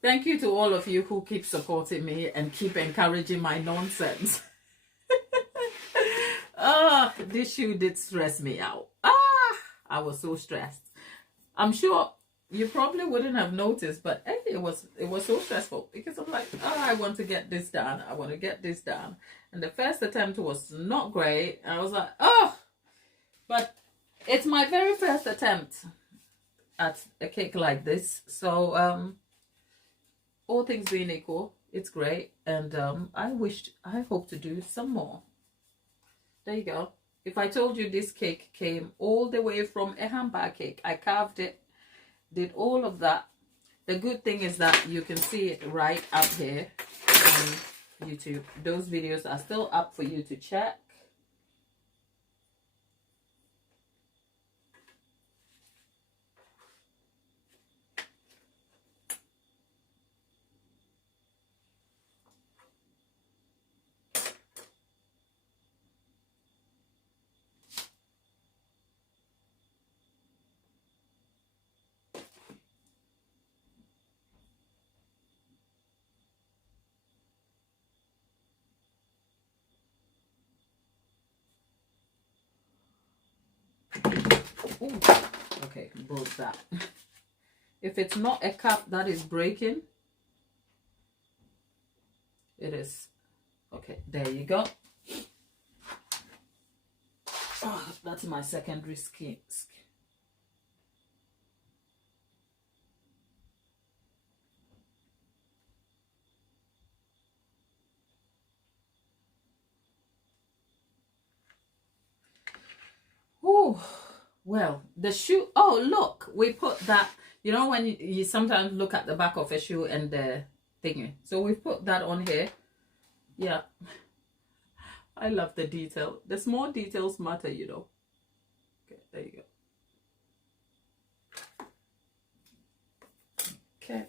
Thank you to all of you who keep supporting me and keep encouraging my nonsense. This shoe did stress me out. I was so stressed. I'm sure you probably wouldn't have noticed, but hey, it was so stressful because I'm like, I want to get this done. I want to get this done. And the first attempt was not great. And I was like, but it's my very first attempt at a cake like this. So, all things being equal, it's great. And I hope to do some more. There you go. If I told you this cake came all the way from a hamburger cake, I carved it, did all of that. The good thing is that you can see it right up here on YouTube. Those videos are still up for you to check. Ooh, okay, broke that. If it's not a cup that is breaking, it is. Okay, there you go. That's my secondary skin. Oh, well, the shoe. Oh, look, we put that. You know when you sometimes look at the back of a shoe and the thingy. So we put that on here. Yeah. I love the detail. The small details matter, you know. Okay, there you go. Okay.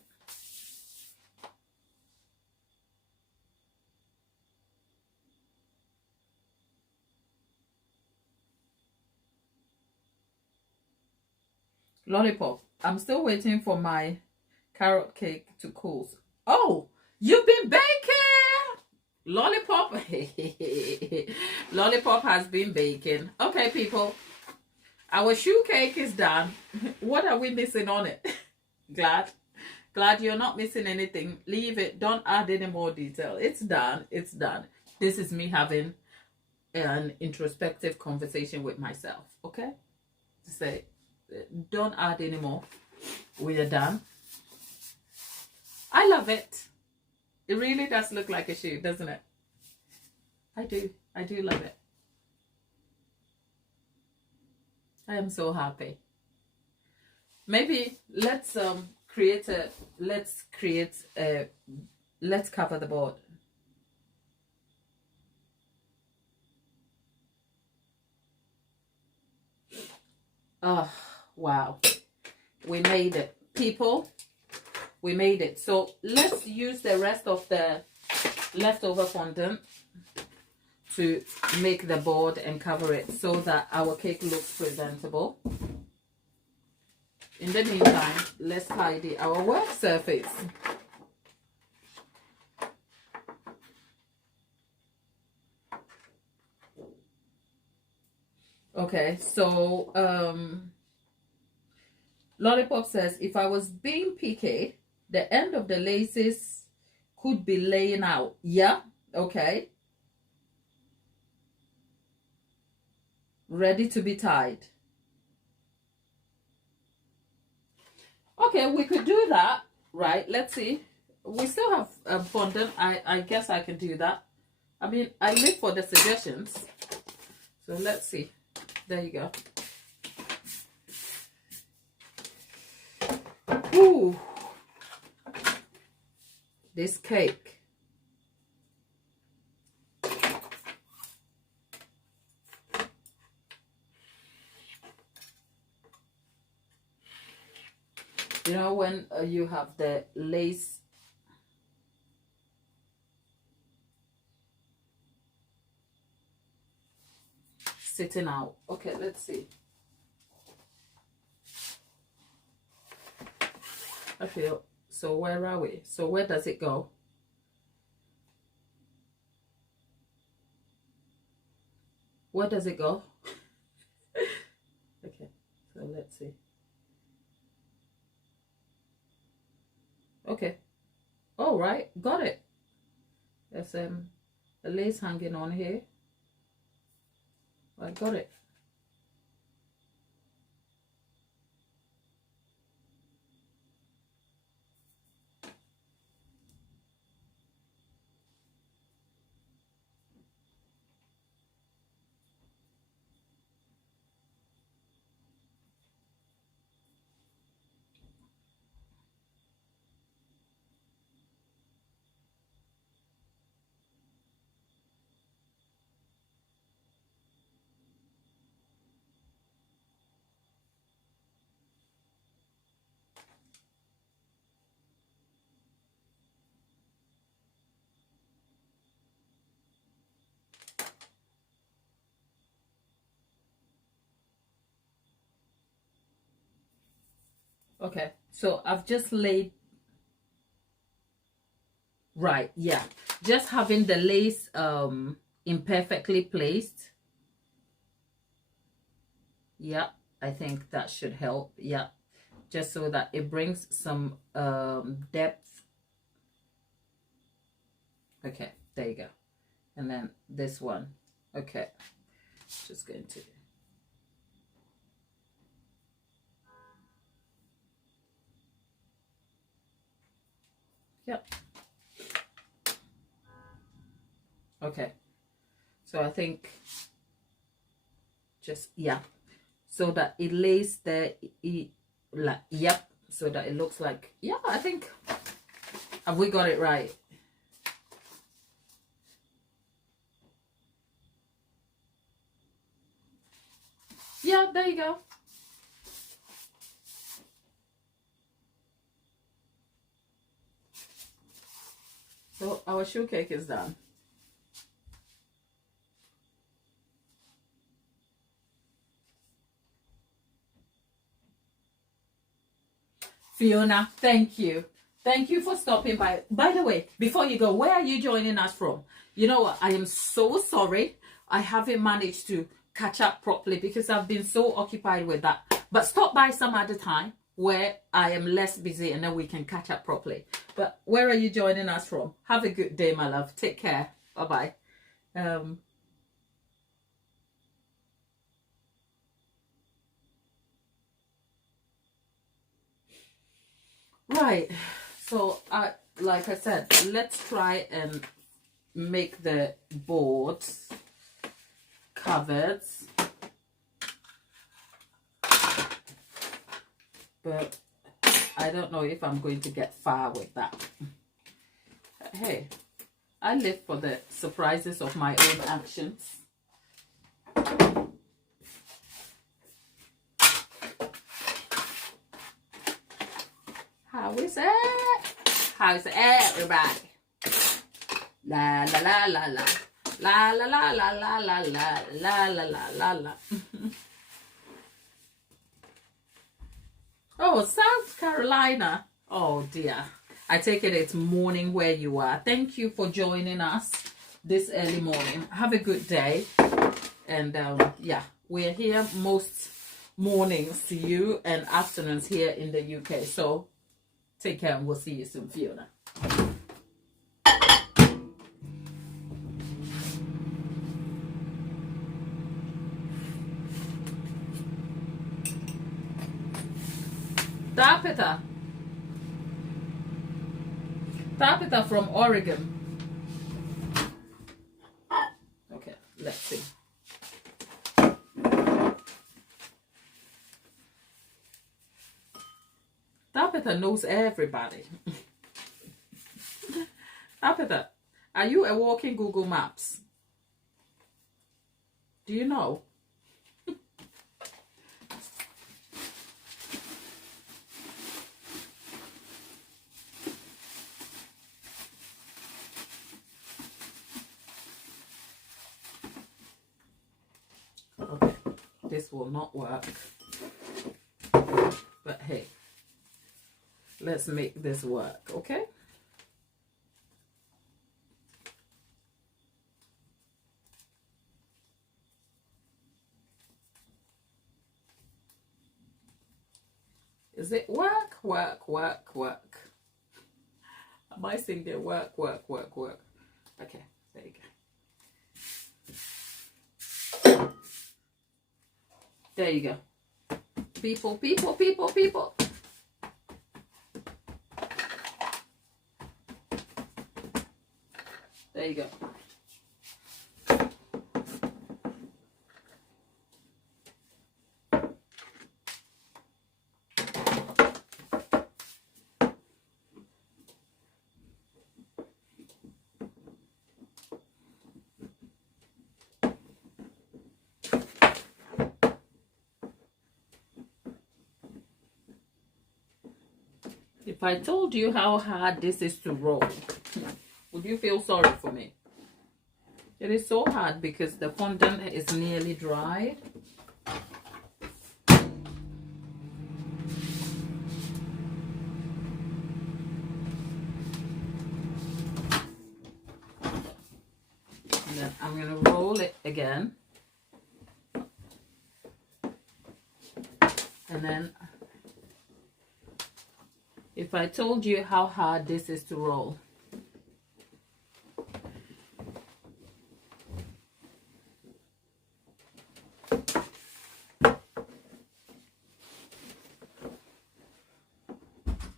Lollipop. I'm still waiting for my carrot cake to cool. Oh, you've been baking! Lollipop. Lollipop has been baking. Okay, people. Our shoe cake is done. What are we missing on it? Glad you're not missing anything. Leave it. Don't add any more detail. It's done. It's done. This is me having an introspective conversation with myself. Okay, to say, don't add anymore. We are done. I love it. It really does look like a shoe, doesn't it? I do love it. I am so happy. Maybe let's let's cover the board. Oh, wow. We made it. People, we made it. So let's use the rest of the leftover fondant to make the board and cover it so that our cake looks presentable. In the meantime, let's tidy our work surface. Okay, so Lollipop says, if I was being picky, the end of the laces could be laying out. Yeah, okay. Ready to be tied. Okay, we could do that, right? Let's see. We still have fondant. I guess I can do that. I mean, I live for the suggestions. So let's see. There you go. Ooh. This cake. You know, when you have the lace sitting out. Okay, let's see. I feel, so where are we? So where does it go? Where does it go? Okay, so let's see. Okay. All right, got it. There's a lace hanging on here. I got it. Okay, so I've just laid, right, yeah, just having the lace imperfectly placed. Yeah, I think that should help. Yeah, just so that it brings some depth. Okay, there you go. And then this one. Okay, just going to, yep. Okay, so I think just, yeah, so that it lays there, like, yep, so that it looks like, yeah, I think, have we got it right? Yeah, there you go. So our shoe cake is done. Fiona, thank you. Thank you for stopping by. By the way, before you go, where are you joining us from? You know what? I am so sorry. I haven't managed to catch up properly because I've been so occupied with that. But stop by some other time where I am less busy and then we can catch up properly. But where are you joining us from? Have a good day, my love. Take care. Bye-bye. Right. So like I said, let's try and make the boards covered, but I don't know if I'm going to get far with that. Hey, I live for the surprises of my own actions. How is it? How's everybody? La la la la la. La la la la la la la la la la la la. Oh, South Carolina. Oh dear. I take it it's morning where you are. Thank you for joining us this early morning. Have a good day. And yeah, we're here most mornings to you and afternoons here in the UK. So take care and we'll see you soon, Fiona. Tapita. Tapita from Oregon. Okay, let's see. Tapita knows everybody. Tapita, are you a walking Google Maps? Do you know? Okay, this will not work. But hey, let's make this work, okay? Is it work, work, work, work? Am I saying there work, work, work, work? Okay, there you go. There you go. People, people, people, people. There you go. If I told you how hard this is to roll, would you feel sorry for me? It is so hard because the fondant is nearly dry. And then I'm going to roll it again. And then if I told you how hard this is to roll.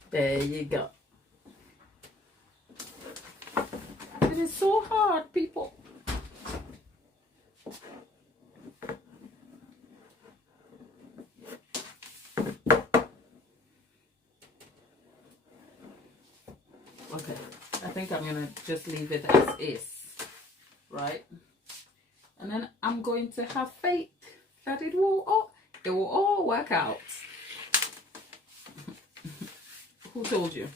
There you go. It is so hard, people. Okay, I think I'm gonna just leave it as is, right? And then I'm going to have faith that it will all work out. Who told you?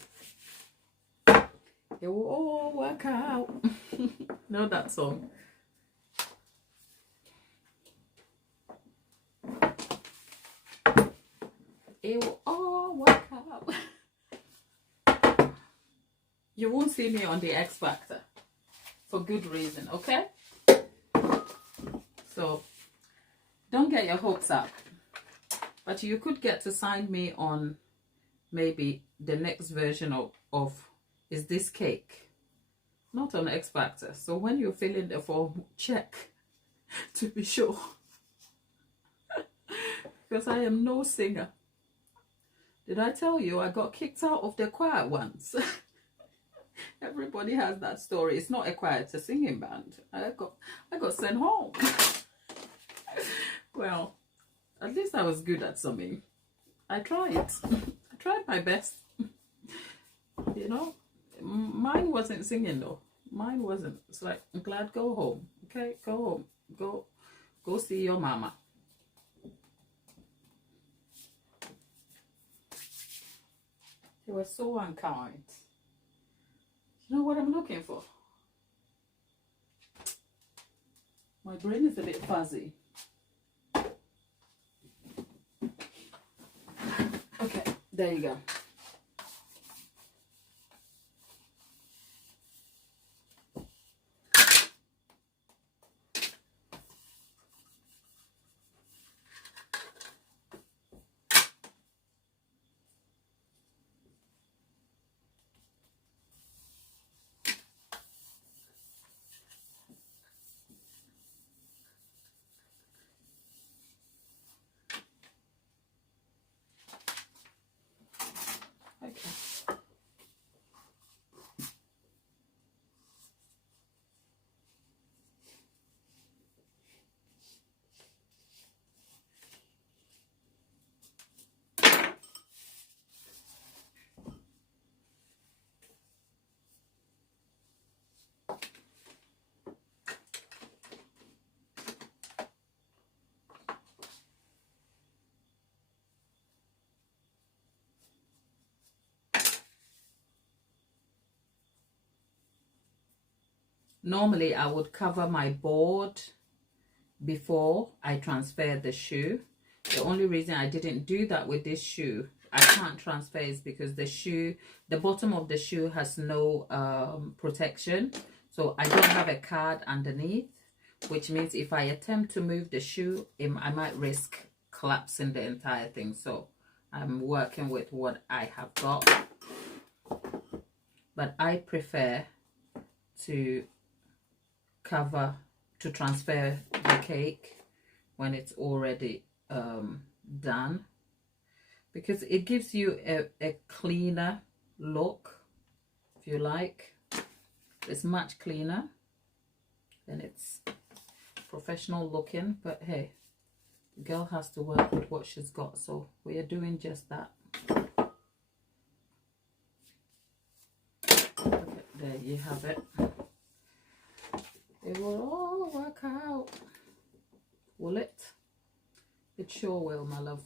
It will all work out. Know that song? It will all work out. You won't see me on the X Factor for good reason, okay? So don't get your hopes up. But you could get to sign me on maybe the next version of Is This Cake? Not on X Factor. So when you fill in the form, check to be sure. Because I am no singer. Did I tell you I got kicked out of the choir once? Everybody has that story. It's not a choir, it's a singing band. I got sent home. Well, at least I was good at something. I tried. I tried my best. You know, mine wasn't singing though. Mine wasn't. It's like, I'm glad, go home. Okay, go home. Go see your mama. They were so unkind. You know what I'm looking for? My brain is a bit fuzzy. Okay, there you go. Okay. Normally, I would cover my board before I transfer the shoe. The only reason I didn't do that with this shoe, I can't transfer, is because the bottom of the shoe has no protection. So I don't have a card underneath, which means if I attempt to move the shoe, I might risk collapsing the entire thing. So I'm working with what I have got. But I prefer to transfer the cake when it's already done, because it gives you a cleaner look, if you like. It's much cleaner and it's professional looking, but hey, the girl has to work with what she's got, so we are doing just that. Okay, there you have it. It will all work out. Will it? It sure will, my love.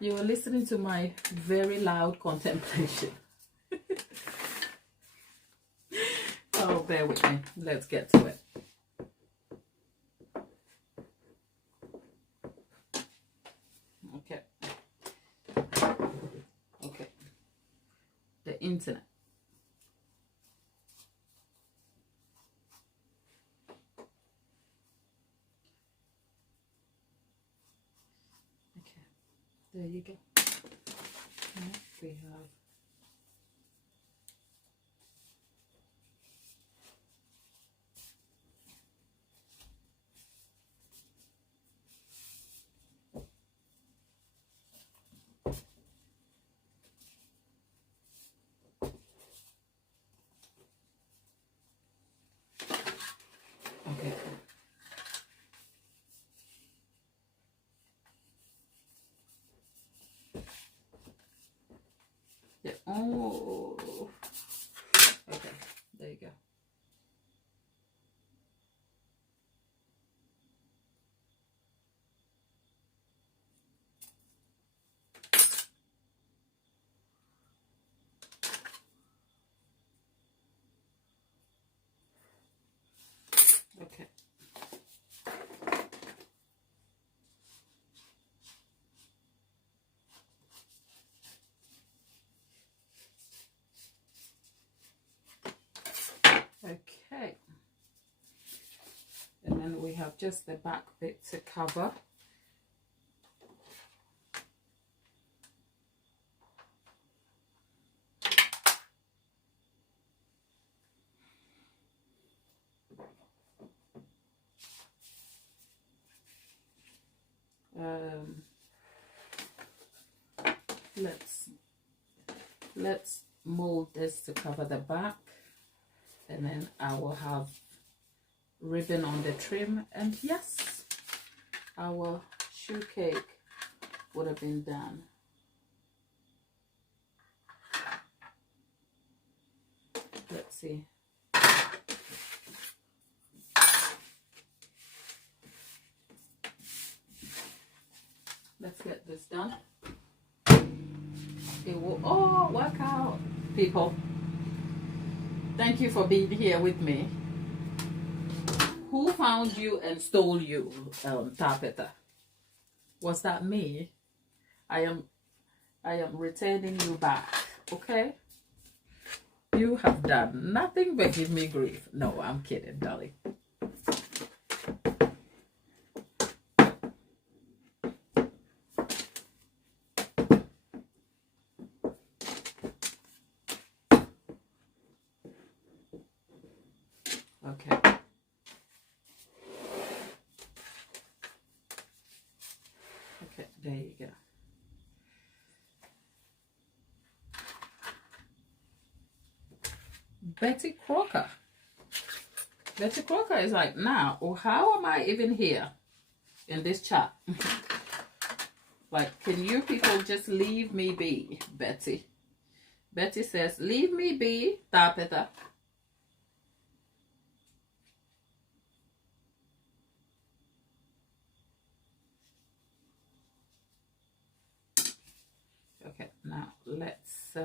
You are listening to my very loud contemplation. Oh, bear with me. Let's get to it. Okay. Okay. The internet. Okay. There you go. Next we have okay. Yeah. Oh. Okay. There you go. Okay. Okay. And then we have just the back bit to cover. let's mold this to cover the back, and then I will have ribbon on the trim, and yes, our shoe cake would have been done. Let's see. Let's get this done. It will all work out, people. Thank you for being here with me. Who found you and stole you, Tapeta? Was that me? I am returning you back, okay? You have done nothing but give me grief. No, I'm kidding, darling. Okay. Okay, there you go. Betty Crocker. Betty Crocker is like, now, oh, how am I even here in this chat? Like, can you people just leave me be, Betty? Betty says, leave me be, Tapeta. Okay, now let's,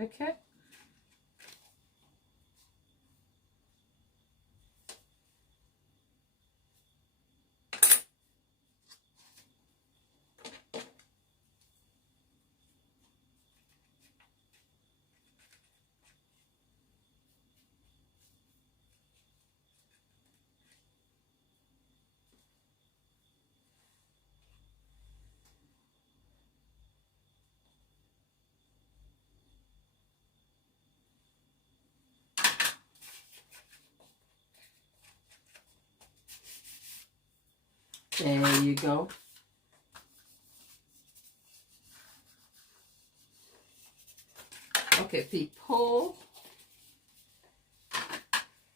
okay. There you go. Okay, people.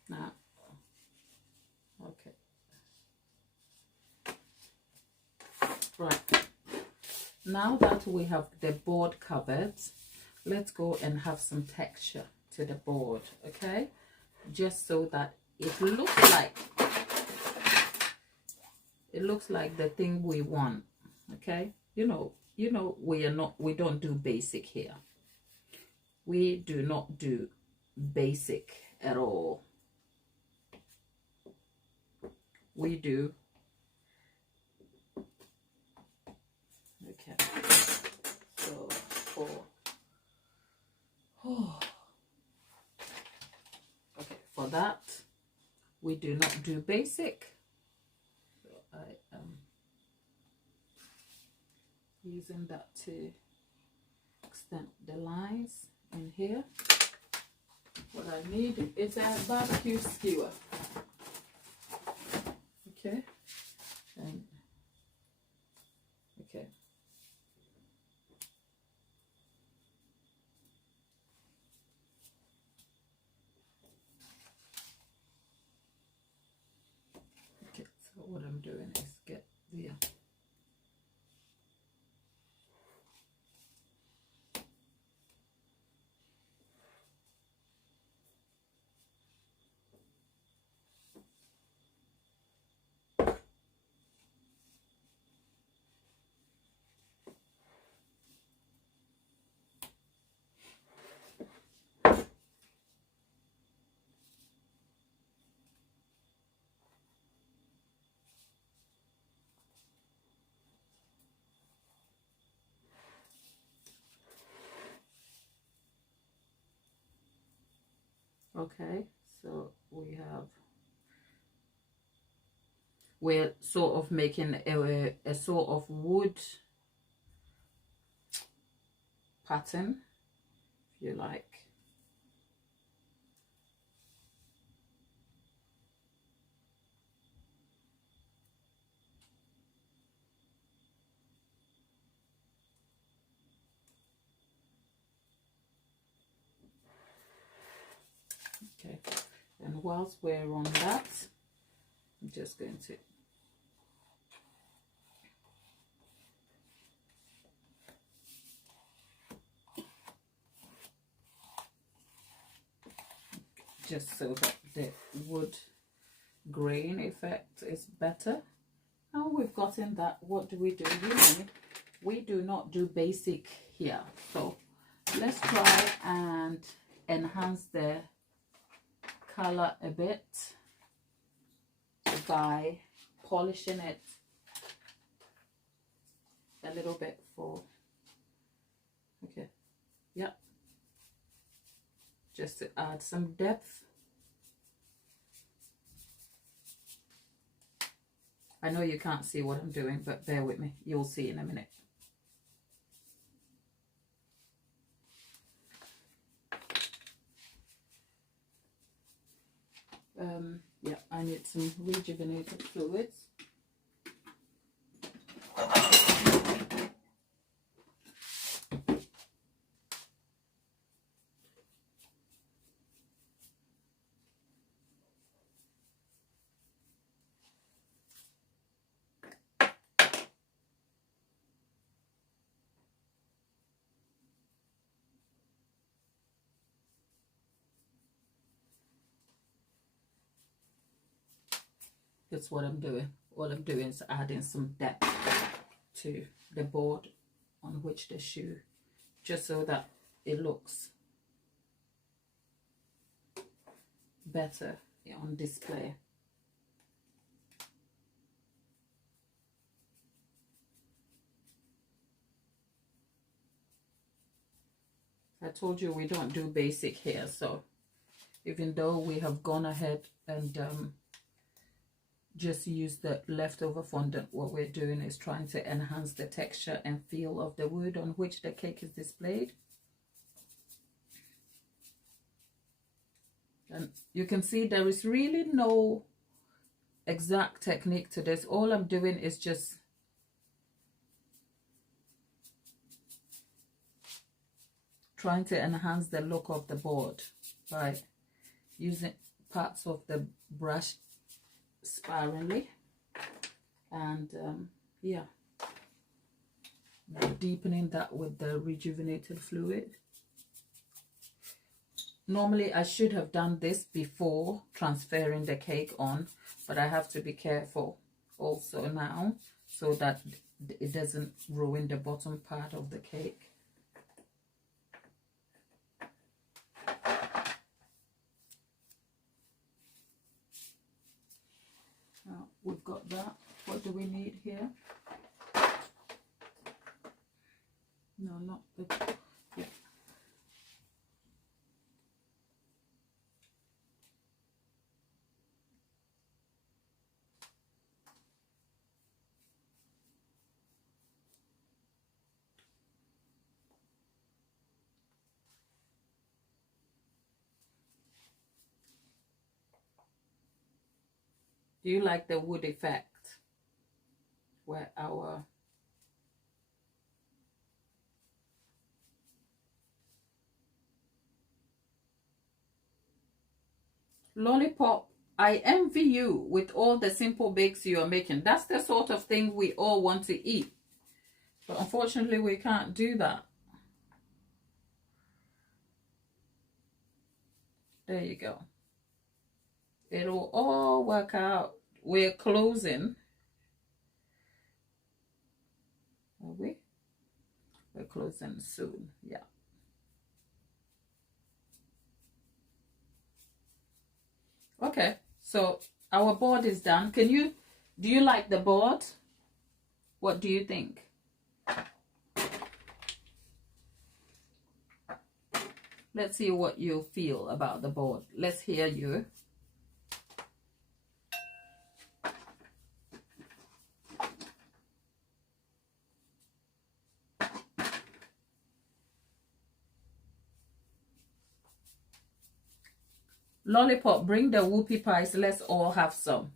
Now, okay. Right. Now that we have the board covered, let's go and have some texture to the board, okay? Just so that it looks like the thing we want, okay? You know, we don't do basic here. We do not do basic at all. We do, okay, so for that, we do not do basic. So I am using that to extend the lines in here. What I need is a barbecue skewer. Okay, and okay. Okay, so what I'm doing is get the okay, so we're sort of making a sort of wood pattern, if you like. whilst we're on that, I'm just going to just so that the wood grain effect is better. Now we've gotten that, what do? Really, we do not do basic here, so let's try and enhance the color a bit by polishing it a little bit for, okay, yeah, just to add some depth. I know you can't see what I'm doing, but bear with me, you'll see in a minute. Yeah, I need some rejuvenated fluids. That's what I'm doing. All I'm doing is adding some depth to the board on which the shoe, just so that it looks better on display. I told you we don't do basic here, so even though we have gone ahead and just use the leftover fondant, what we're doing is trying to enhance the texture and feel of the wood on which the cake is displayed. And you can see there is really no exact technique to this. All I'm doing is just trying to enhance the look of the board by using parts of the brush sparingly and yeah, deepening that with the rejuvenated fluid. Normally I should have done this before transferring the cake on, but I have to be careful also now so that it doesn't ruin the bottom part of the cake. Now we've got that. What do we need here? No, not the, yeah. Do you like the wood effect where our Lollipop, I envy you with all the simple bakes you are making. That's the sort of thing we all want to eat, but unfortunately we can't do that. There you go. It'll all work out. We're closing. Are we? We're closing soon. Yeah. Okay. So our board is done. Do you like the board? What do you think? Let's see what you feel about the board. Let's hear you. Lollipop, bring the whoopie pies. Let's all have some.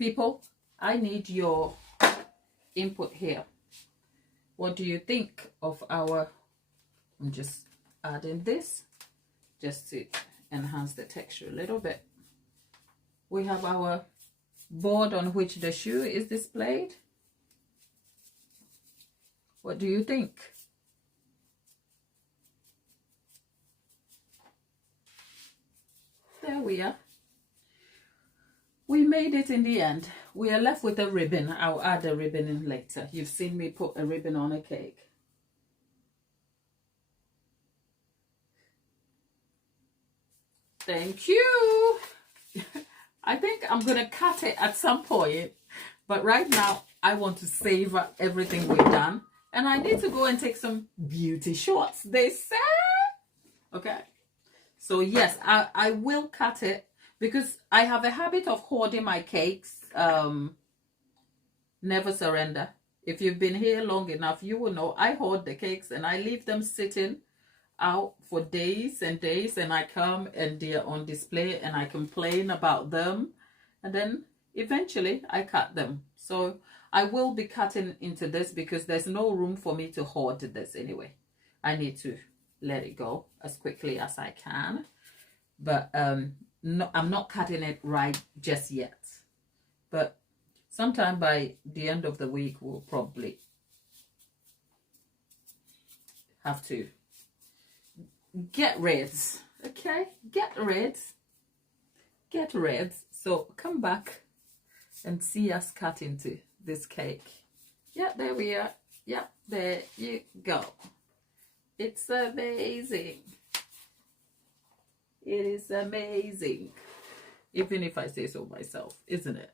People, I need your input here. What do you think of our, I'm just adding this just to enhance the texture a little bit. We have our board on which the shoe is displayed. What do you think? There we are. We made it in the end. We are left with a ribbon. I'll add a ribbon in later. You've seen me put a ribbon on a cake. Thank you. I think I'm going to cut it at some point. But right now, I want to savor everything we've done. And I need to go and take some beauty shots, they say. Okay. So yes, I will cut it. Because I have a habit of hoarding my cakes. Never surrender. If you've been here long enough, you will know I hoard the cakes and I leave them sitting out for days and days. And I come and they're on display and I complain about them. And then eventually I cut them. So I will be cutting into this because there's no room for me to hoard this anyway. I need to let it go as quickly as I can. But no, I'm not cutting it right just yet, but sometime by the end of the week we'll probably have to get rid. Okay, get rid. So come back and see us cut into this cake. Yeah, there we are. Yeah, there you go. It's amazing. It is amazing, even if I say so myself, isn't it?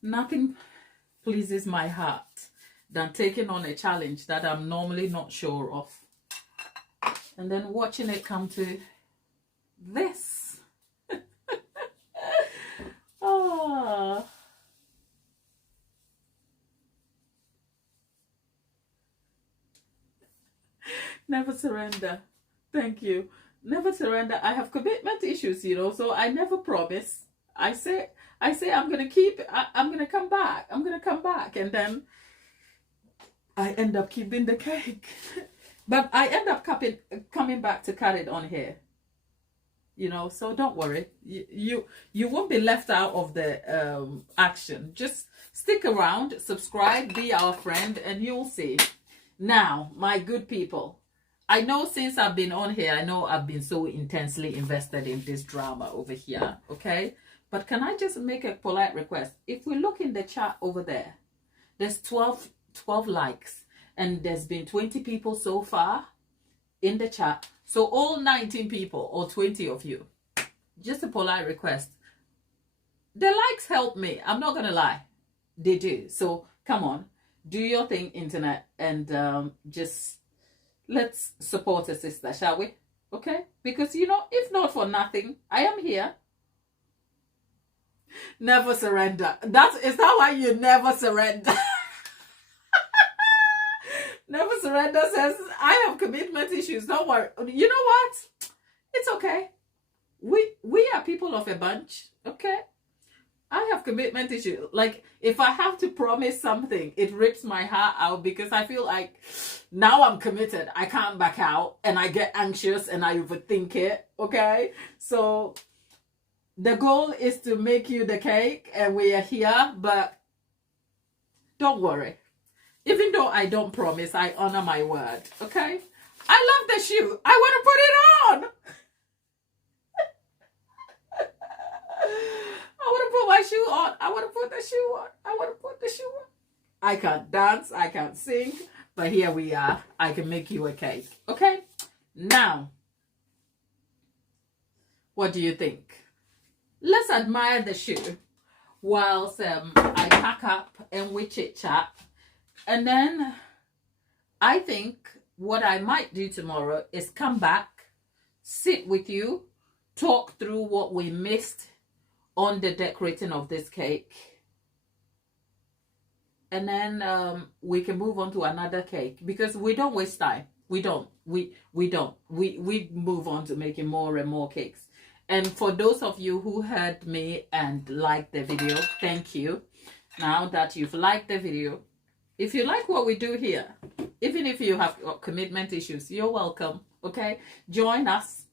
Nothing pleases my heart than taking on a challenge that I'm normally not sure of. And then watching it come to this. Oh. Never surrender. Thank you. Never surrender. I have commitment issues, you know, so I never promise. I say I'm going to keep, I'm going to come back. I'm going to come back. And then I end up keeping the cake. But I end up coming back to cut it on here. You know, so don't worry. You won't be left out of the action. Just stick around, subscribe, be our friend, and you'll see. Now, my good people, I know since I've been on here, I know I've been so intensely invested in this drama over here, okay? But can I just make a polite request? If we look in the chat over there, there's 12 likes, and there's been 20 people so far in the chat. So all 19 people or 20 of you, just a polite request. The likes help me. I'm not going to lie. They do. So come on, do your thing, internet, and just let's support a sister, shall we? Okay? Because, you know, if not for nothing, I am here. Never surrender. Is that why you never surrender? Never surrender says, I have commitment issues. Don't worry. You know what? It's okay. We are people of a bunch. Okay? I have commitment issues. Like, if I have to promise something, it rips my heart out because I feel like now I'm committed. I can't back out and I get anxious and I overthink it. Okay? So the goal is to make you the cake and we are here, but don't worry. Even though I don't promise, I honor my word. Okay? I love the shoe. I want to put it on. I want to put my shoe on. I want to put the shoe on. I want to put the shoe on. I can't dance. I can't sing. But here we are. I can make you a cake. Okay? Now, what do you think? Let's admire the shoe whilst I pack up and we chit-chat. And then I think what I might do tomorrow is come back, sit with you, talk through what we missed on the decorating of this cake, and then we can move on to another cake because we don't waste time. We don't. We move on to making more and more cakes. And for those of you who heard me and liked the video, thank you. Now that you've liked the video, if you like what we do here, even if you have commitment issues, you're welcome. Okay, join us,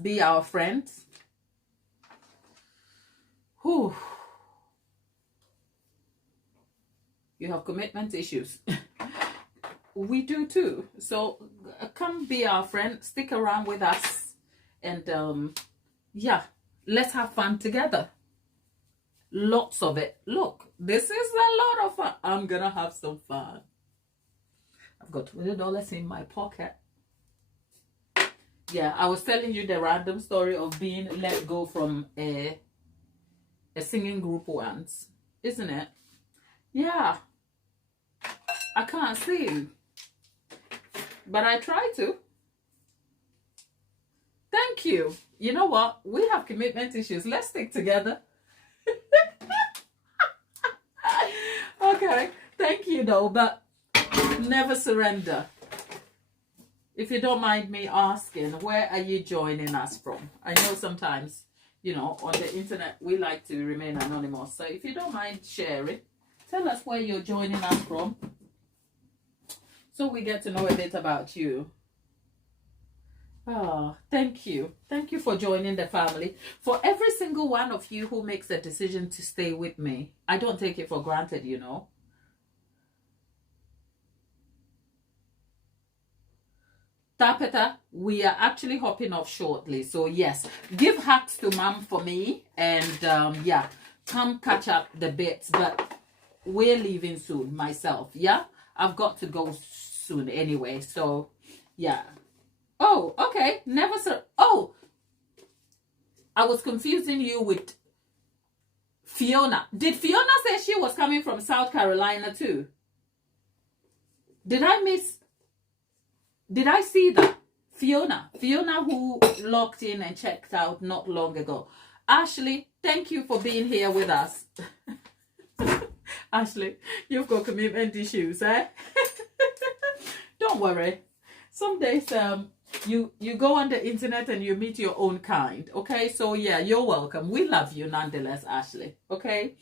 be our friends. Whew. You have commitment issues. We do too. So come be our friend, stick around with us, and yeah, let's have fun together. Lots of it. Look, this is a lot of fun. I'm gonna have some fun. I've got $20 in my pocket. Yeah, I was telling you the random story of being let go from a singing group once, isn't it? Yeah, I can't sing, but I try to. Thank you. You know what? We have commitment issues. Let's stick together. Okay, thank you though, but never surrender. If you don't mind me asking, where are you joining us from? I know sometimes, you know, on the internet, we like to remain anonymous. So if you don't mind sharing, tell us where you're joining us from, so we get to know a bit about you. Oh, thank you. Thank you for joining the family. For every single one of you who makes a decision to stay with me, I don't take it for granted, you know. Tapeta, we are actually hopping off shortly. So yes, give hugs to mom for me. And yeah, come catch up the bits. But we're leaving soon myself. Yeah, I've got to go soon anyway. So yeah. Oh, okay. Never sir. Oh, I was confusing you with Fiona. Did Fiona say she was coming from South Carolina too? Did I see that? Fiona who logged in and checked out not long ago. Ashley, thank you for being here with us. Ashley, you've got commitment issues, eh? Don't worry. Some days you go on the internet and you meet your own kind. Okay, so yeah, you're welcome. We love you nonetheless, Ashley. Okay.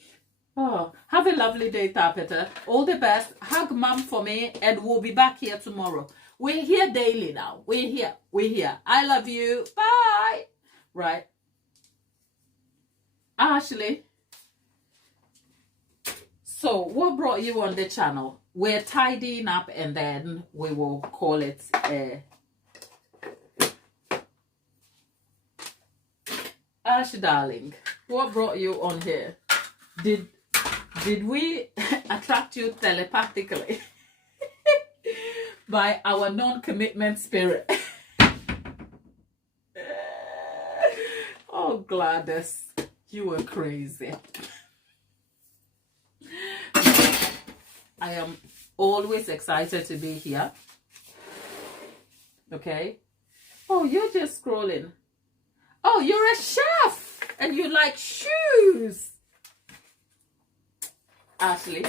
Oh, have a lovely day, Tapeta. All the best. Hug mom for me, and we'll be back here tomorrow. We're here daily now. We're here. I love you. Bye. Right. Ashley. So what brought you on the channel? We're tidying up and then we will call it Ash darling, what brought you on here? Did we attract you telepathically by our non-commitment spirit? Oh, Gladys, you were crazy. I am always excited to be here. Okay. Oh, you're just scrolling. Oh, you're a chef and you like shoes. Ashley,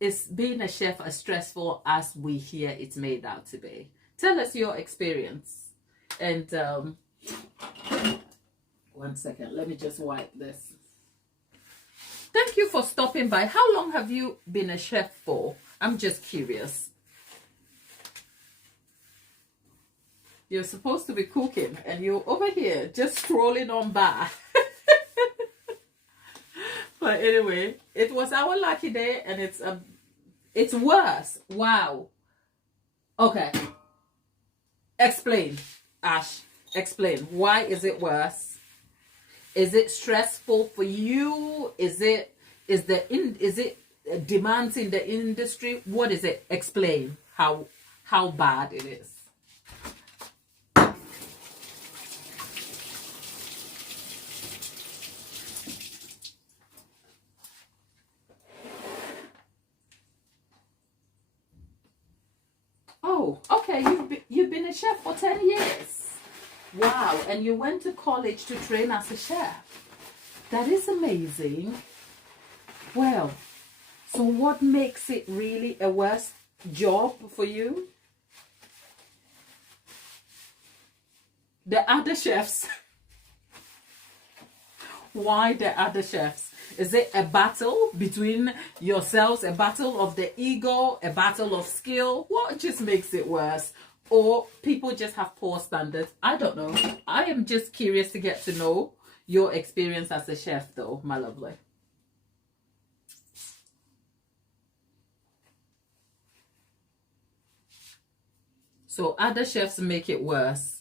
is being a chef as stressful as we hear it's made out to be? Tell us your experience. And one second, let me just wipe this. Thank you for stopping by. How long have you been a chef for? I'm just curious. You're supposed to be cooking and you're over here just scrolling on by. But anyway, it was our lucky day and it's worse. Wow. Okay. Explain, Ash. Explain. Why is it worse? Is it stressful for you? Is it demands in the industry? What is it? Explain how bad it is. Oh, okay. You've been a chef for 10 years. Wow, and you went to college to train as a chef. That is amazing. Well, so what makes it really a worse job for you? the other chefs. Why the other chefs? Is it a battle between yourselves, a battle of the ego, a battle of skill? What just makes it worse? Or people just have poor standards? I don't know. I am just curious to get to know your experience as a chef, though, my lovely. So other chefs make it worse.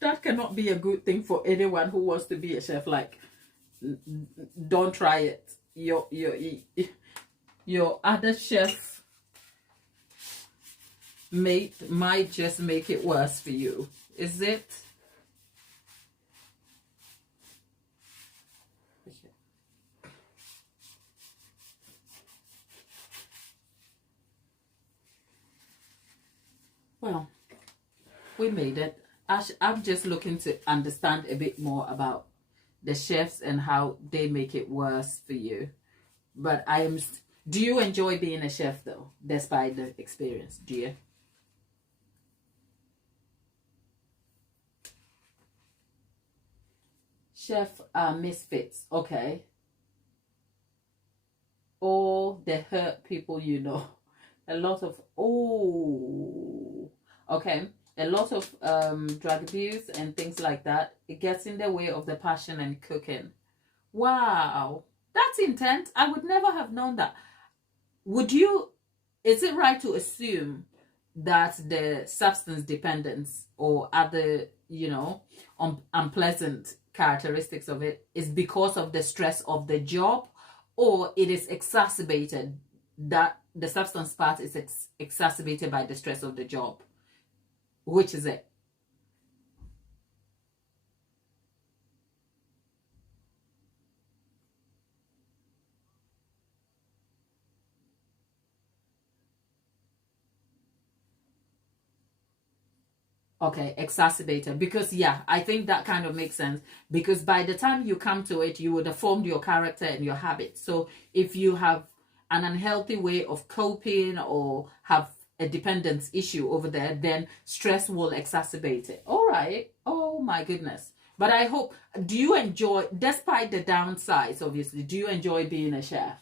That cannot be a good thing for anyone who wants to be a chef. Like, don't try it. Your other chef mate might just make it worse for you. Is it? Well, we made it. I'm just looking to understand a bit more about the chefs and how they make it worse for you. But do you enjoy being a chef though, despite the experience? Do you? Chef misfits, okay. All the hurt people you know. A lot of, okay. A lot of drug abuse and things like that. It gets in the way of the passion and cooking. Wow, that's intense. I would never have known that. Is it right to assume that the substance dependence or other, unpleasant characteristics of it is because of the stress of the job, or it is exacerbated, that the substance part is exacerbated by the stress of the job? Which is it? Okay, exacerbated. Because, yeah, I think that kind of makes sense. Because by the time you come to it, you would have formed your character and your habits. So if you have an unhealthy way of coping or have a dependence issue over there, then stress will exacerbate it. All right. Oh, my goodness. But I hope, do you enjoy, despite the downsides, obviously, do you enjoy being a chef?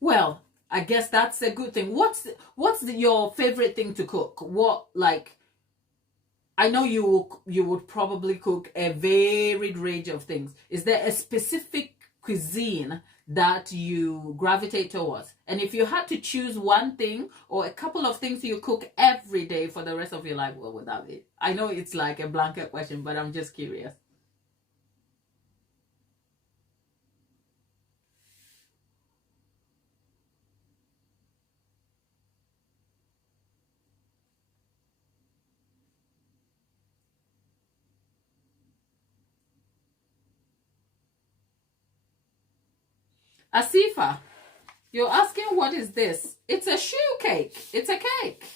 Well, I guess that's a good thing. Your favorite thing to cook? What, like, I know you would probably cook a varied range of things. Is there a specific cuisine that you gravitate towards? And if you had to choose one thing or a couple of things you cook every day for the rest of your life, what would that be? I know it's like a blanket question, but I'm just curious. Asifa, you're asking what is this? It's a shoe cake. It's a cake.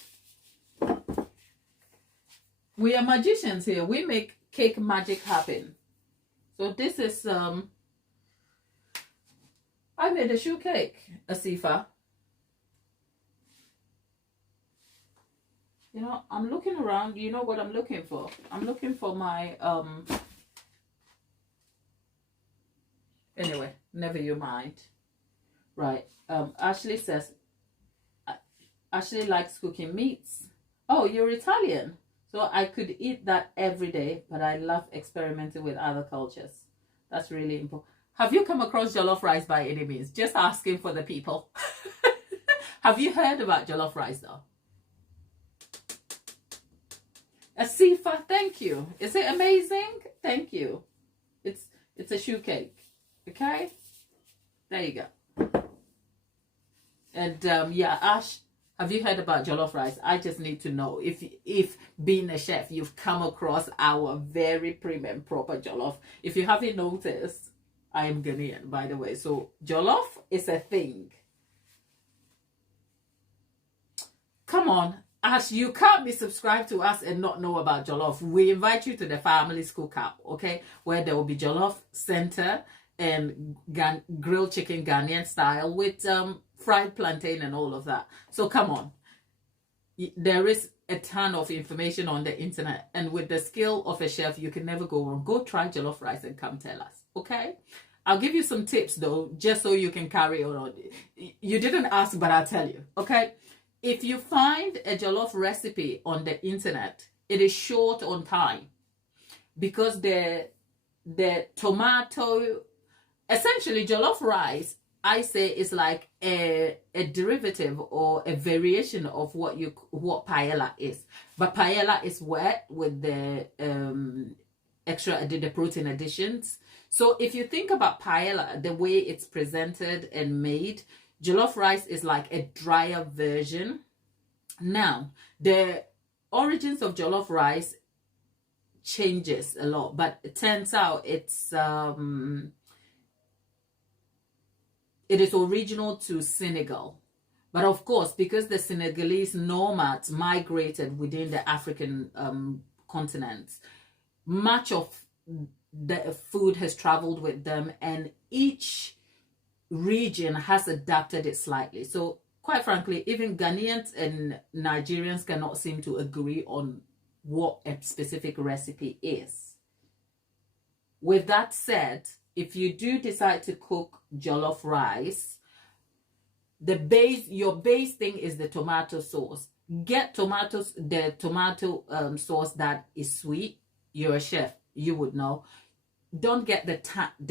We are magicians here. We make cake magic happen. So this is I made a shoe cake, Asifa. I'm looking around. You know what I'm looking for? I'm looking for my anyway, never you mind. Right. Ashley says Ashley likes cooking meats. Oh, you're Italian. So I could eat that every day, but I love experimenting with other cultures. That's really important. Have you come across jollof rice by any means? Just asking for the people. Have you heard about jollof rice though? Asifa, thank you. Is it amazing? Thank you. It's a shoe cake. Okay? There you go. And yeah, Ash, have you heard about jollof rice? I just need to know if being a chef, you've come across our very prim and proper jollof. If you haven't noticed, I am Ghanaian, by the way. So jollof is a thing. Come on, Ash, you can't be subscribed to us and not know about jollof. We invite you to the Families Cookup, okay? Where there will be jollof center and grilled chicken Ghanaian style with fried plantain and all of that. So come on, there is a ton of information on the internet, and with the skill of a chef, you can never go wrong. Go try jollof rice and come tell us, okay? I'll give you some tips though, just so you can carry on. You didn't ask, but I'll tell you, okay? If you find a jollof recipe on the internet, it is short on time because the tomato, essentially jollof rice, I say, is like a derivative or a variation of what paella is. But paella is wet with the the protein additions. So if you think about paella, the way it's presented and made, jollof rice is like a drier version. Now, the origins of jollof rice changes a lot, but it turns out it is original to Senegal. But of course, because the Senegalese nomads migrated within the African continent, much of the food has traveled with them, and each region has adapted it slightly. So quite frankly, even Ghanaians and Nigerians cannot seem to agree on what a specific recipe is. With that said, if you do decide to cook jollof rice, your base thing is the tomato sauce. Get the tomato sauce that is sweet. You're a chef, you would know. Don't get the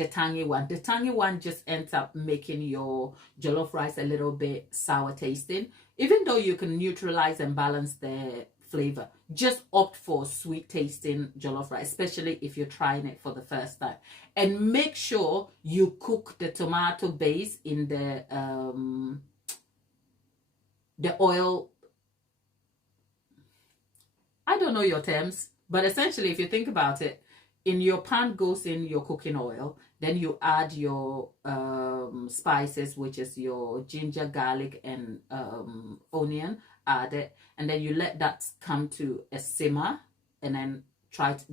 tangy one. The tangy one just ends up making your jollof rice a little bit sour tasting. Even though you can neutralize and balance the flavor, just opt for sweet tasting jollof rice, especially if you're trying it for the first time. And make sure you cook the tomato base in the oil. I don't know your terms, but essentially, if you think about it, in your pan goes in your cooking oil, then you add your spices, which is your ginger, garlic, and onion. Add it, and then you let that come to a simmer, and then try to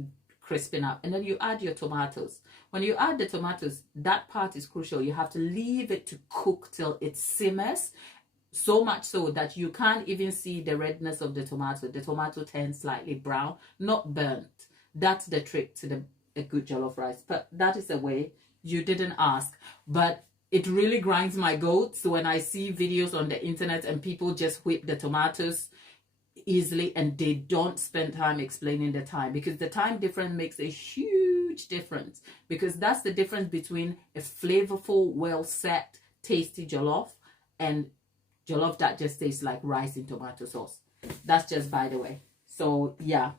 crispen up, and then you add your tomatoes. When you add the tomatoes, that part is crucial. You have to leave it to cook till it simmers, so much so that you can't even see the redness of the tomato. The tomato turns slightly brown, not burnt. That's the trick to a good jollof rice. But that is a way. You didn't ask, but it really grinds my goats when I see videos on the internet and people just whip the tomatoes easily and they don't spend time explaining the time, because the time difference makes a huge difference, because that's the difference between a flavorful, well set, tasty jollof and jollof that just tastes like rice in tomato sauce. That's just by the way. So yeah.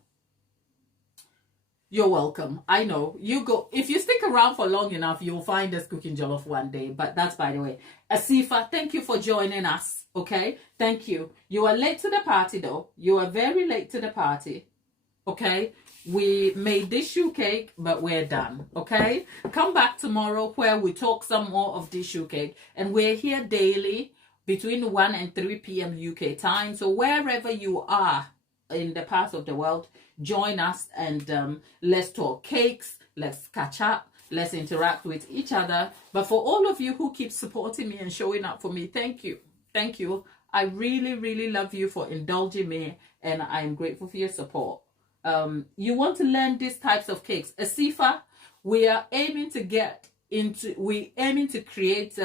You're welcome. I know you go. If you stick around for long enough, you'll find us cooking jollof one day. But that's by the way. Asifa, thank you for joining us. Okay, thank you. You are late to the party though. You are very late to the party. Okay, we made this shoe cake, but we're done. Okay, come back tomorrow where we talk some more of this shoe cake, and we're here daily between 1 and 3 p.m. UK time. So wherever you are in the parts of the world, join us and let's talk cakes, let's catch up, let's interact with each other. But for all of you who keep supporting me and showing up for me, thank you. Thank you. I really, really love you for indulging me, and I'm grateful for your support. You want to learn these types of cakes. Asifa, we are aiming to create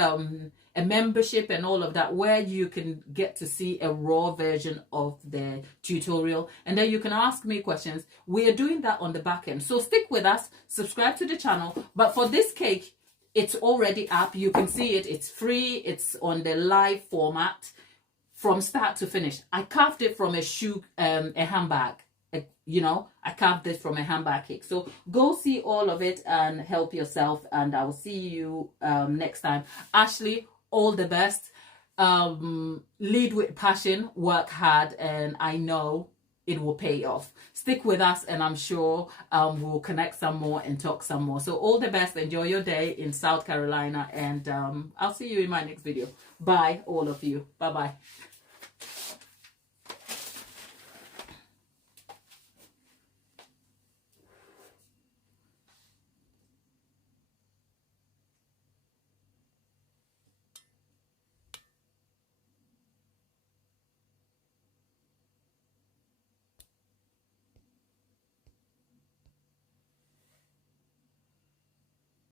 a membership and all of that, where you can get to see a raw version of the tutorial, and then you can ask me questions. We are doing that on the back end, so stick with us, subscribe to the channel. But for this cake, it's already up. You can see it. It's free. It's on the live format from start to finish. I carved it from a handbag. I carved this from a handbag cake. So go see all of it and help yourself, and I'll see you next time. Ashley, all the best. Lead with passion, work hard, and I know it will pay off. Stick with us, and I'm sure we'll connect some more and talk some more. So all the best. Enjoy your day in South Carolina, and I'll see you in my next video. Bye, all of you. Bye-bye.